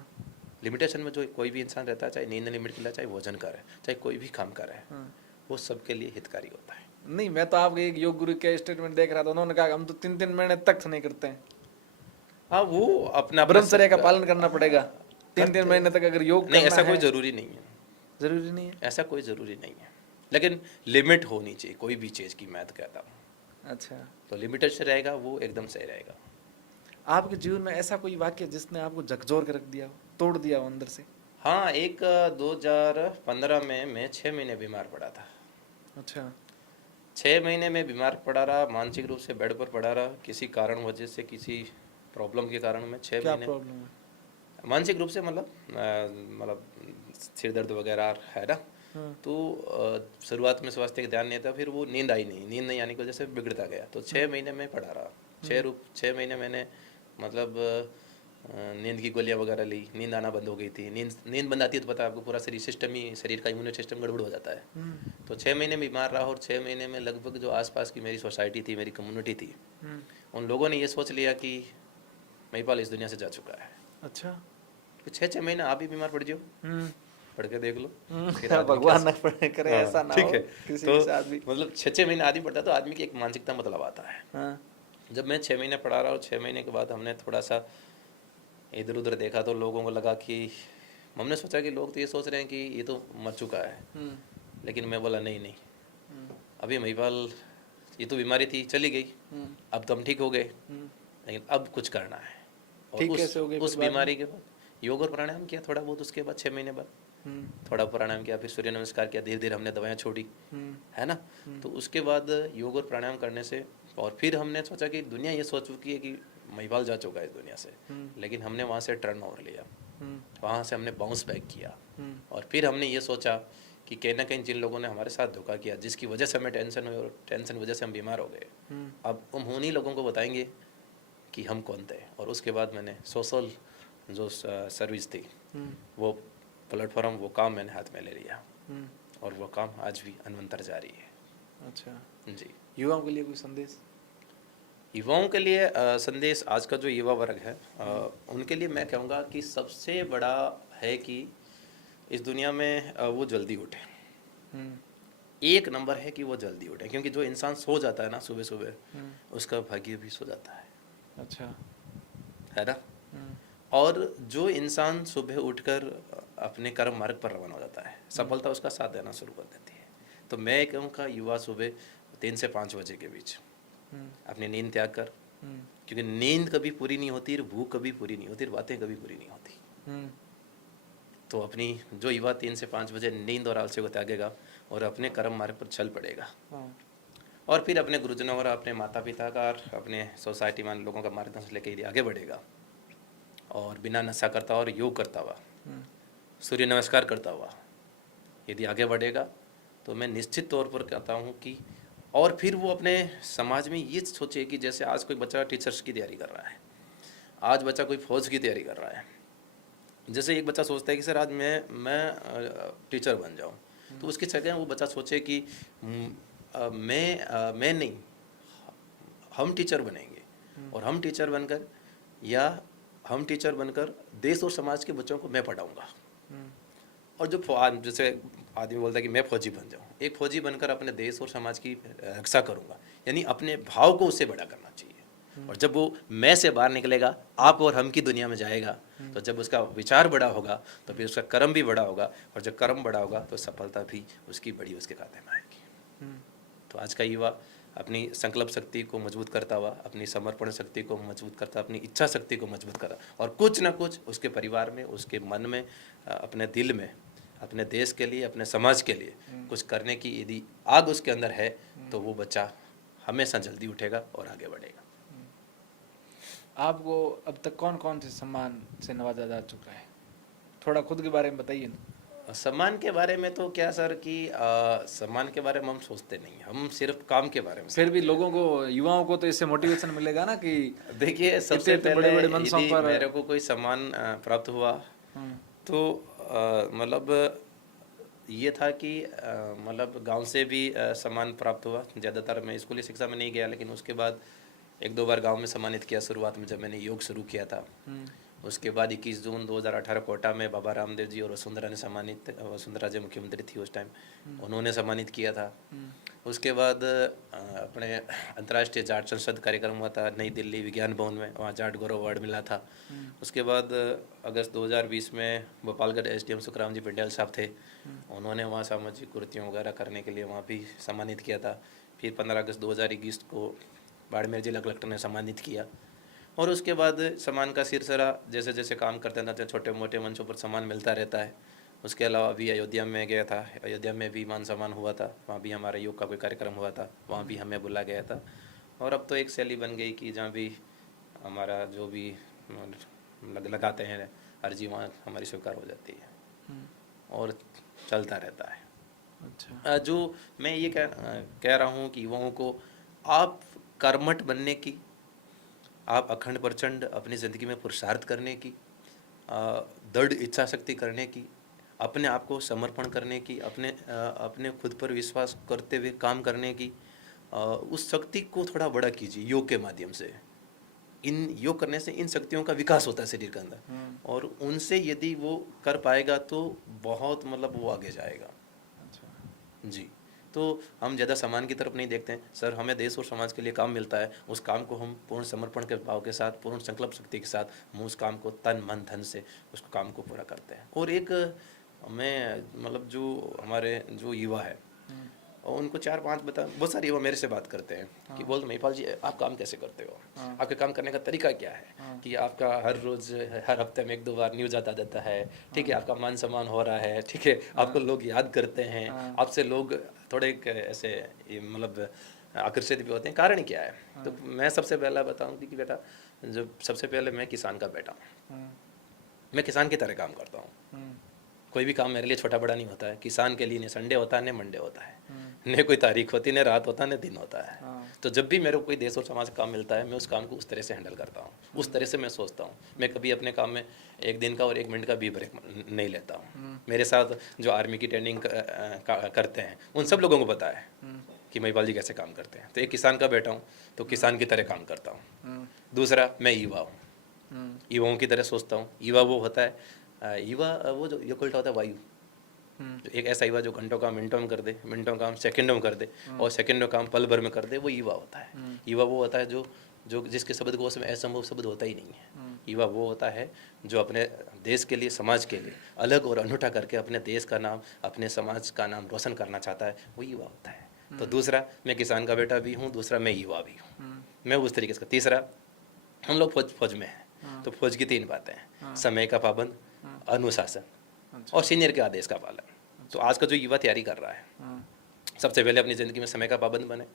लिमिटेशन में जो कोई भी इंसान रहता है, चाहे नींद लिमिट मिला, चाहे भोजन करे, चाहे कोई भी काम करे, हाँ। वो सबके लिए हितकारी होता है। नहीं, मैं तो आपके एक योग गुरु के स्टेटमेंट देख रहा था, उन्होंने कहा हम तो 3-3 महीने तक नहीं करते हैं। हाँ, वो अपना ब्रह्मचर्य का पालन करना पड़ेगा 3-3 करते महीने तक अगर योग नहीं, करना ऐसा कोई है। ज़रूरी नहीं है। जरूरी नहीं है? ऐसा कोई ज़रूरी नहीं है, लेकिन लिमिट होनी चाहिए कोई भी चीज़ की, मैं तो कहता हूँ। अच्छा, तो लिमिटेड से रहेगा वो एकदम सही रहेगा। आपके जीवन में ऐसा कोई वाक्य जिसने आपको झकझोर के रख दिया हो, तोड़ दिया हो अंदर से? हाँ, एक 2015 में मैं 6 महीने बीमार पड़ा था। अच्छा, 6 महीने में बीमार पड़ा रहा, मानसिक रूप से बेड पर पड़ा रहा, किसी कारण वजह से, किसी प्रॉब्लम के कारण मैं 6 क्या महीने प्रॉब्लम है? मानसिक रूप से, मतलब सिर दर्द वगैरह है ना। तो शुरुआत में स्वास्थ्य का ध्यान नहीं था, फिर वो नींद नहीं आने की वजह से बिगड़ता गया। तो 6 महीने में पड़ा रहा। 6 महीने मैंने मतलब नींद की गोलियां वगैरह ली, नींद आना बंद हो गई थी। नींद बंद आती है तो पता है आपको, पूरा शरीर का इम्यून सिस्टम गड़बड़ हो जाता है। तो 6 महीने बीमार रहा, और 6 महीने में लगभग जो आसपास की मेरी सोसाइटी थी, मेरी कम्युनिटी थी, उन लोगों ने ये सोच लिया कि महिपाल इस दुनिया से जा चुका है। अच्छा, तो 6 महीने आप भी बीमार पड़ जाओ, पढ़ के देख लो। भगवान न करे ऐसा ना ठीक हो है। किसी तो के साथ भी। मतलब 6 महीने आदमी पढ़ता है तो आदमी की एक मानसिकता बदलाव आता है। हाँ, जब मैं 6 महीने पढ़ा रहा और 6 महीने के बाद हमने थोड़ा सा इधर उधर देखा, तो लोगों को लगा कि, हमने सोचा कि लोग तो ये सोच रहे हैं कि ये तो मर चुका है। लेकिन मैं बोला नहीं, अभी महिपाल, ये तो बीमारी थी चली गई, अब तो हम ठीक हो गए, लेकिन अब कुछ करना है। और ठीक कैसे हो गए उस फिर बाद में? बीमारी के बाद योग और प्राणायाम किया थोड़ा बहुत, उसके बाद 6 महीने बाद थोड़ा प्राणायाम किया, फिर सूर्य नमस्कार किया, धीरे धीरे हमने दवाएं छोड़ी, है ना। तो उसके बाद योग और प्राणायाम करने से, और फिर हमने सोचा कि दुनिया ये सोच चुकी है कि महिपाल जा चुका है इस दुनिया से, लेकिन हमने वहाँ से टर्न ओवर लिया, वहाँ से हमने बाउंस बैक किया। और फिर हमने ये सोचा कि कहीं ना कहीं जिन लोगों ने हमारे साथ धोखा किया, जिसकी वजह से हमें टेंशन हुई, और टेंशन वजह से हम बीमार हो गए, अब हम उन्हीं लोगों को बताएंगे कि हम कौन थे। और उसके बाद मैंने सोशल जो सर्विस थी, वो प्लेटफॉर्म, वो काम मैंने हाथ में ले लिया, और वो काम आज भी अनवंतर जारी है। अच्छा, जी। युवाओं के लिए कोई संदेश? युवाओं के लिए संदेश, आज का जो युवा वर्ग है, उनके लिए मैं कहूँगा कि सबसे बड़ा है कि इस दुनिया में वो जल्दी उठे। एक नंबर है कि वो जल्दी उठे, क्योंकि जो इंसान सो जाता है ना सुबह सुबह, उसका भाग्य भी सो जाता है। अच्छा, है ना। और जो इंसान सुबह उठकर अपने कर्म मार्ग पर रवाना हो जाता है, सफलता उसका साथ देना शुरू कर देती है। तो मैं कहूँगा युवा सुबह 3 से 5 बजे के बीच अपनी नींद त्याग कर, क्योंकि नींद कभी पूरी नहीं होती, भूख कभी पूरी नहीं होती, बातें कभी पूरी नहीं होती। तो अपनी जो युवा 3 से 5 बजे नींद और आलस्य को त्यागेगा और अपने कर्म मार्ग पर चल पड़ेगा, और फिर अपने गुरुजनों और अपने माता पिता का और अपने सोसाइटी में लोगों का मार्गदर्शन लेके यदि आगे बढ़ेगा और बिना नशा करता और योग करता हुआ, सूर्य नमस्कार करता हुआ यदि आगे बढ़ेगा, तो मैं निश्चित तौर पर कहता हूँ कि और फिर वो अपने समाज में ये सोचे कि जैसे आज कोई बच्चा टीचर्स की तैयारी कर रहा है, आज बच्चा कोई फौज की तैयारी कर रहा है, जैसे एक बच्चा सोचता है कि सर आज मैं टीचर बन जाऊँ, तो उसकी जगह वो बच्चा सोचे कि मैं नहीं, हम टीचर बनेंगे, और हम टीचर बनकर या हम टीचर बनकर देश और समाज के बच्चों को मैं पढ़ाऊँगा। और जो जैसे आदमी बोलता है कि मैं फौजी बन जाऊँ, एक फौजी बनकर अपने देश और समाज की रक्षा करूँगा, यानी अपने भाव को उससे बड़ा करना चाहिए। और जब वो मैं से बाहर निकलेगा, आप और हम की दुनिया में जाएगा, तो जब उसका विचार बड़ा होगा तो फिर उसका कर्म भी बड़ा होगा, और जब कर्म बड़ा होगा तो सफलता भी उसकी बड़ी उसके खाते में आएगी। तो आज का युवा अपनी संकल्प शक्ति को मजबूत करता हुआ, अपनी समर्पण शक्ति को मजबूत करता, अपनी इच्छा शक्ति को मजबूत करता, और कुछ ना कुछ उसके परिवार में, उसके मन में, अपने दिल में, अपने देश के लिए, अपने समाज के लिए कुछ करने की यदि आग उसके अंदर है, तो वो बच्चा हमेशा जल्दी उठेगा और आगे बढ़ेगा। आपको अब तक कौन कौन से सम्मान से नवाजा जा चुका है? थोड़ा खुद के बारे में बताइए ना। सम्मान के बारे में तो क्या सर कि सम्मान के बारे में हम सोचते नहीं, हम सिर्फ काम के बारे में। फिर भी लोगों को, युवाओं को तो इससे मोटिवेशन मिलेगा ना कि देखिए, सबसे पहले बड़े-बड़े मंचों यदि पर मेरे को कोई सम्मान प्राप्त हुआ तो मतलब ये था कि मतलब गांव से भी सम्मान प्राप्त हुआ। ज़्यादातर मैं स्कूली शिक्षा में नहीं गया, लेकिन उसके बाद 1-2 बार गांव में सम्मानित किया शुरुआत में, जब मैंने योग शुरू किया था। उसके बाद 21 जून 2018 कोटा में बाबा रामदेव जी और वसुंधरा ने सम्मानित, वसुंधरा जी मुख्यमंत्री थी उस टाइम, उन्होंने सम्मानित किया था। उसके बाद अपने अंतर्राष्ट्रीय जाट संसद कार्यक्रम हुआ था नई दिल्ली विज्ञान भवन में, वहाँ जाट गौरव अवार्ड मिला था। उसके बाद अगस्त 2020 में गोपालगढ़ SDM सुखराम जी पिंडल साहब थे, उन्होंने वहाँ सामाजिक कुरीतियों वगैरह करने के लिए वहाँ भी सम्मानित किया था। फिर 15 अगस्त 2021 को बाड़मेर जिला कलेक्टर ने सम्मानित किया। और उसके बाद सम्मान का सिलसिला जैसे जैसे काम करते रहते, छोटे मोटे मंचों पर सम्मान मिलता रहता है। उसके अलावा अभी अयोध्या में गया था, अयोध्या में भी मान सम्मान हुआ था, वहाँ भी हमारा योग का कोई कार्यक्रम हुआ था, वहाँ भी हमें बुलाया गया था। और अब तो एक शैली बन गई कि जहाँ भी हमारा जो भी लगाते हैं अर्जी, वहाँ हमारी स्वीकार हो जाती है और चलता रहता है। अच्छा, जो मैं ये कह रहा हूँ कि युवाओं को आप कर्मठ बनने की, आप अखंड प्रचंड अपनी ज़िंदगी में पुरुषार्थ करने की, दृढ़ इच्छा शक्ति करने की, अपने आप को समर्पण करने की, अपने खुद पर विश्वास करते हुए काम करने की, उस शक्ति को थोड़ा बड़ा कीजिए योग के माध्यम से। इन योग करने से इन शक्तियों का विकास होता है शरीर के अंदर, और उनसे यदि वो कर पाएगा तो बहुत मतलब वो आगे जाएगा। अच्छा जी, तो हम ज़्यादा सम्मान की तरफ नहीं देखते हैं सर, हमें देश और समाज के लिए काम मिलता है, उस काम को हम पूर्ण समर्पण के भाव के साथ, पूर्ण संकल्प शक्ति के साथ हम उस काम को तन मन धन से उस काम को पूरा करते हैं। और एक मैं मतलब जो हमारे जो युवा है और उनको 4-5 बहुत सारे युवा मेरे से बात करते हैं कि बोलते महिपाल जी आप काम कैसे करते हो, आपके काम करने का तरीका क्या है, कि आपका हर रोज़ हर हफ्ते में 1-2 बार न्यूज़ आता जाता है, ठीक है, आपका मान सम्मान हो रहा है, ठीक है, आपको लोग याद करते हैं, आपसे लोग थोड़े ऐसे मतलब आकर्षित भी होते हैं, कारण क्या है? तो मैं सबसे पहला बताऊँ कि बेटा, जो सबसे पहले मैं किसान का बेटा हूँ, मैं किसान की तरह काम करता हूँ। कोई भी काम मेरे लिए छोटा बड़ा नहीं होता है। किसान के लिए न संडे होता है न मंडे होता है, न कोई तारीख होती, न रात होता, न दिन होता है। तो जब भी मेरे को कोई देश और समाज का काम मिलता है, मैं उस काम को उस तरह से हैंडल करता हूँ, उस तरह से मैं सोचता हूँ। मैं कभी अपने काम में 1 दिन का और 1 मिनट का भी ब्रेक नहीं लेता हूँ। मेरे साथ जो आर्मी की ट्रेनिंग करते हैं उन सब लोगों को पता है कि महिपाल जी कैसे काम करते हैं। तो एक किसान का बेटा हूँ तो किसान की तरह काम करता हूँ। दूसरा, मैं युवा हूँ, युवाओं की तरह सोचता हूँ। युवा वो होता है, युवा वो जो युग उल्टा होता है वायु, तो एक ऐसा युवा जो घंटों काम मिनटों में कर दे, मिनटों काम सेकंडों में कर दे, और सेकंडों काम पल भर में कर दे, वो युवा होता है। युवा वो होता है जो जिसके शब्द कोश में असंभव शब्द होता ही नहीं है। युवा वो होता है जो अपने देश के लिए, समाज के लिए अलग और अनूठा करके अपने देश का नाम, अपने समाज का नाम रोशन करना चाहता है, वो युवा होता है। तो दूसरा, मैं किसान का बेटा भी हूँ, दूसरा मैं युवा भी हूँ, मैं उस तरीके से। तीसरा, हम लोग फौज में हैं, तो फौज की 3 बातें हैं: समय का पाबंद, अनुशासन और सीनियर के आदेश का पालन। तो आज का जो युवा तैयारी कर रहा है, सबसे पहले अपनी ज़िंदगी में समय का पाबंद बने।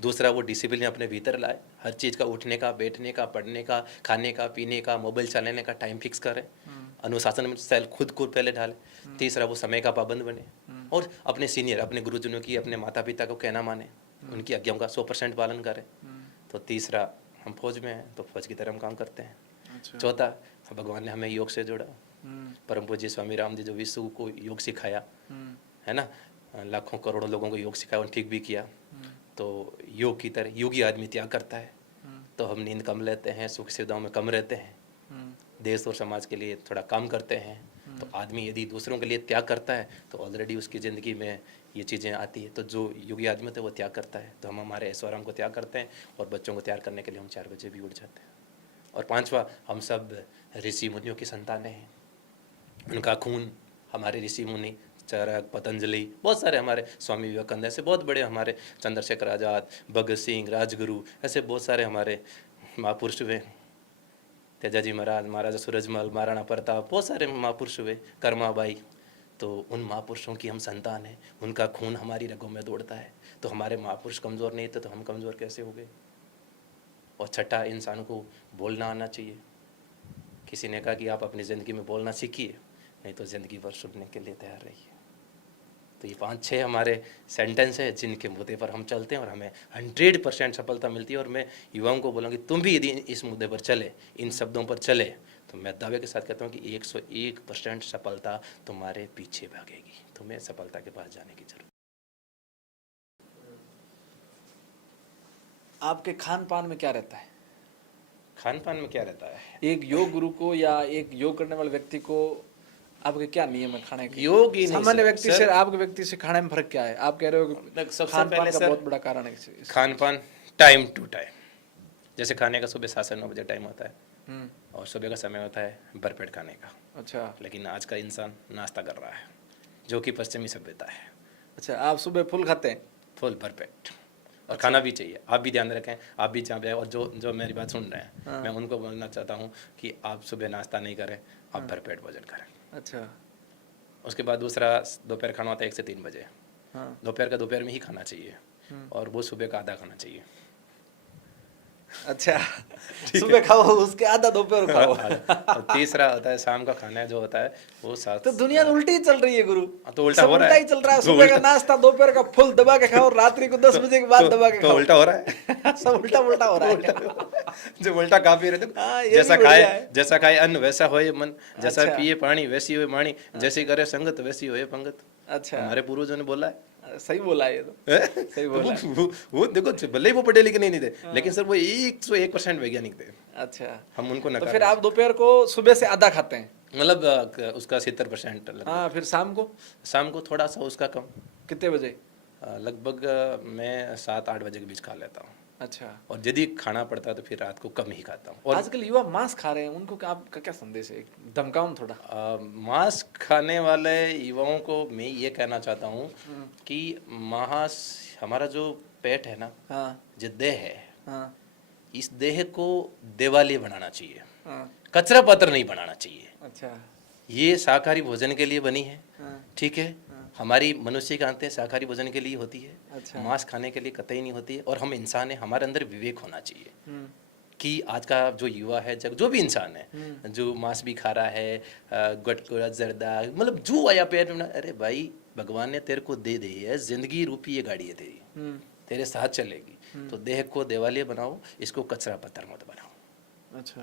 दूसरा, वो डिसिप्लिन अपने भीतर लाए, हर चीज़ का उठने का, बैठने का, पढ़ने का, खाने का, पीने का, मोबाइल चलाने का टाइम फिक्स करें, अनुशासन में सेल खुद को पहले डाले। तीसरा, वो समय का पाबंद बने और अपने सीनियर, अपने गुरुजनों की, अपने माता पिता को कहना माने, उनकी आज्ञाओं का 100% पालन करें। तो तीसरा, हम फौज में हैं तो फौज की तरह हम काम करते हैं। चौथा, भगवान ने हमें योग से जोड़ा, परम पूज्य स्वामी राम जी जो विश्व को योग सिखाया है ना, लाखों करोड़ों लोगों को योग सिखाया और ठीक भी किया। तो योग की तरह योगी आदमी त्याग करता है, तो हम नींद कम लेते हैं, सुख सुविधाओं में कम रहते हैं, देश और समाज के लिए थोड़ा काम करते हैं। तो आदमी यदि दूसरों के लिए त्याग करता है तो ऑलरेडी उसकी ज़िंदगी में ये चीज़ें आती है। तो जो योगी आदमी होता है वो त्याग करता है, तो हम हमारे ऐश्वर्य को त्याग करते हैं और बच्चों को तैयार करने के लिए हम 4 बजे भी उठ जाते हैं। और 5वां, हम सब ऋषि मुनियों की संतानें हैं, उनका खून हमारे ऋषि मुनि चरक, पतंजलि, बहुत सारे हमारे स्वामी विवेकानंद, ऐसे बहुत बड़े हमारे चंद्रशेखर आज़ाद, भगत सिंह, राजगुरु, ऐसे बहुत सारे हमारे महापुरुष हुए, तेजाजी महाराज, महाराजा सूरजमल, महाराणा प्रताप, बहुत सारे महापुरुष हुए, कर्माबाई। तो उन महापुरुषों की हम संतान हैं, उनका खून हमारी रगों में दौड़ता है। तो हमारे महापुरुष कमज़ोर नहीं थे तो हम कमज़ोर कैसे हो गए। और छठा, इंसान को बोलना आना चाहिए। किसी ने कहा कि आप अपनी ज़िंदगी में बोलना सीखिए, नहीं तो ज़िंदगी भर सुनने के लिए तैयार रहिए। तो ये 5-6 हमारे सेंटेंस है जिनके मुद्दे पर हम चलते हैं और हमें 100% सफलता मिलती है। और मैं युवाओं को बोलूँगी, तुम भी यदि इस मुद्दे पर चले, इन शब्दों पर चले, तो मैं दावे के साथ कहता हूँ कि 101% सफलता तुम्हारे पीछे भागेगी। तुम्हें सफलता के पास जाने की जरूरत। आपके खान पान में क्या रहता है? खान पान में क्या रहता है? एक योग गुरु को या एक योग करने वाले व्यक्ति को आपके क्या नियम है खाने के? योग ही नहीं सामान्य सर, व्यक्ति से आपके व्यक्ति से खाने में फर्क क्या है? आप कह रहे हो कि सबसे खान पहले पान का सर, बहुत बड़ा कारण है खान पान टाइम टू टाइम। जैसे खाने का सुबह 7 से 9 बजे टाइम होता है और सुबह का समय होता है भरपेट खाने का। अच्छा, लेकिन आज का इंसान नाश्ता कर रहा है, जो कि पश्चिमी सभ्यता है। अच्छा, आप सुबह फुल खाते हैं? फुल भरपेट। और खाना भी चाहिए, आप भी ध्यान रखें, आप भी जहाँ पे, और जो मेरी बात सुन रहे हैं, मैं उनको बोलना चाहता हूँ कि आप सुबह नाश्ता नहीं करें, आप भरपेट भोजन करें। अच्छा। उसके बाद दूसरा, दोपहर खाना होता है 1 से 3 बजे। दोपहर का दोपहर में ही खाना चाहिए और वो सुबह का आधा खाना चाहिए। अच्छा, सुबह खाओ, उसके आधा दोपहर खाओ। और तीसरा होता है शाम का खाना, जो होता है वो 7। तो दुनिया उल्टी चल रही है गुरु, तो उल्टा सब हो रहा उल्टा है। ही चल रहा है। तो सुबह का उल्टा- नाश्ता दोपहर का फुल दबा के खाओ, रात्रि को 10 बजे के बाद दबा के तो खाओ। उल्टा हो रहा है। सब उल्टा उल्टा हो रहा है। जो उल्टा काफी रहते, हाँ, ये जैसा भी बढ़िया खाए, है। जैसा खाए अन्न वैसा होए मन, जैसा अच्छा। पिए पानी वैसी होए वाणी, जैसी करे संगत वैसी होए पंगत। अच्छा, हमारे पूर्वजों ने बोला है। सही बोला ये तो, सही तो बोला है। वो देखो, भले ही वो पढ़े लिखे नहीं थे, लेकिन सर वो 101% वैज्ञानिक थे। अच्छा, हम उनको तो नकार फिर आप दोपहर को सुबह से आधा खाते हैं? मतलब उसका 70% हाँ, फिर शाम को शाम को थोड़ा सा उसका कम। कितने बजे? लगभग मैं 7-8 बजे के बीच खा लेता हूँ। अच्छा, और यदि खाना पड़ता है तो फिर रात को कम ही खाता हूँ। और आजकल युवा मांस खा रहे हैं, उनको क्या, आपका क्या संदेश है? धमकाओ थोड़ा। मांस खाने वाले युवाओं को मैं ये कहना चाहता हूँ कि मांस, हमारा जो पेट है ना, हाँ, जो देह है, हाँ, इस देह को देवालय बनाना चाहिए, हाँ। कचरा पात्र नहीं बनाना चाहिए। अच्छा, ये शाकाहारी भोजन के लिए बनी है, हाँ, ठीक है। हमारी मनुष्य की आंतें शाकाहारी भोजन के लिए होती है, अच्छा। मांस खाने के लिए कतई नहीं होती है। और हम इंसान हैं, हमारे अंदर विवेक होना चाहिए कि आज का जो युवा है, जो भी इंसान है, जो मांस भी खा रहा है, गटकुड़ा, जर्दा, मतलब जो आया पेट में, अरे भाई, भगवान ने तेरे को दे दी है जिंदगी रूपी ये गाड़ी है तेरी, तेरे साथ चलेगी। तो देह को देवालय बनाओ, इसको कचरा पत्थर मत बनाओ। अच्छा,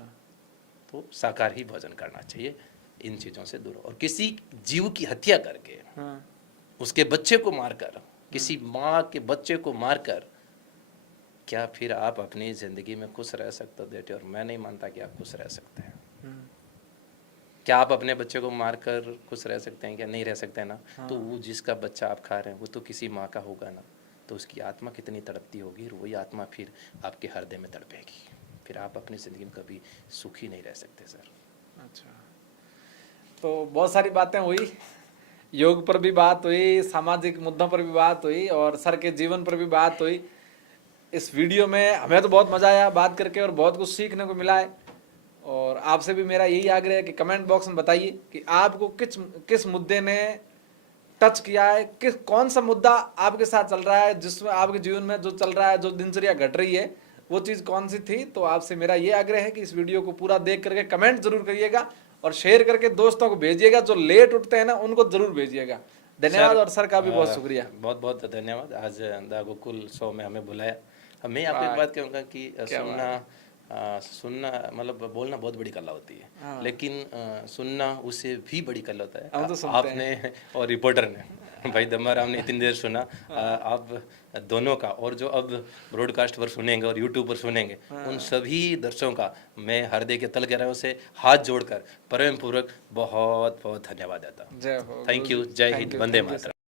तो शाकाहारी भोजन करना चाहिए, इन चीज़ों से दूर। और किसी जीव की हत्या करके, हाँ, उसके बच्चे को मारकर, किसी माँ के बच्चे को मारकर, क्या फिर आप अपनी ज़िंदगी में खुश रह सकते हो बेटे? और मैं नहीं मानता कि आप खुश रह सकते हैं। क्या आप अपने बच्चे को मारकर खुश रह सकते हैं? क्या नहीं रह सकते हैं ना। तो वो जिसका बच्चा आप खा रहे हैं वो तो किसी माँ का होगा ना, तो उसकी आत्मा कितनी तड़पती होगी, और वही आत्मा फिर आपके हृदय में तड़पेगी। फिर आप अपनी ज़िंदगी में कभी सुखी नहीं रह सकते सर। अच्छा, तो बहुत सारी बातें हुई, योग पर भी बात हुई, सामाजिक मुद्दों पर भी बात हुई और सर के जीवन पर भी बात हुई। इस वीडियो में हमें तो बहुत मज़ा आया बात करके और बहुत कुछ सीखने को मिला है। और आपसे भी मेरा यही आग्रह है कि कमेंट बॉक्स में बताइए कि आपको किस मुद्दे ने टच किया है, कौन सा मुद्दा आपके साथ चल रहा है, जिसमें आपके जीवन में जो चल रहा है, जो दिनचर्या घट रही है, वो चीज़ कौन सी थी। तो आपसे मेरा ये आग्रह है कि इस वीडियो को पूरा देख करके कमेंट जरूर करिएगा और शेयर करके दोस्तों को भेजिएगा, जो लेट उठते हैं ना उनको जरूर भेजिएगा। धन्यवाद और सर का भी बहुत शुक्रिया। बहुत बहुत धन्यवाद। आज द गोकुल शो में हमें बुलाया। मैं आपको एक बात कहूँगा कि सुनना मतलब बोलना बहुत बड़ी कला होती है, लेकिन सुनना उससे भी बड़ी कला होता है। आपने और रिपोर्टर ने भाई दम्माराम ने इतनी देर सुना, आप दोनों का और जो अब ब्रॉडकास्ट पर सुनेंगे और यूट्यूब पर सुनेंगे उन सभी दर्शकों का मैं हृदय के तल गहराइयों से हाथ जोड़कर प्रेम पूर्वक बहुत बहुत धन्यवाद देता हूँ। Thank you. जय हिंद, वंदे मातरम।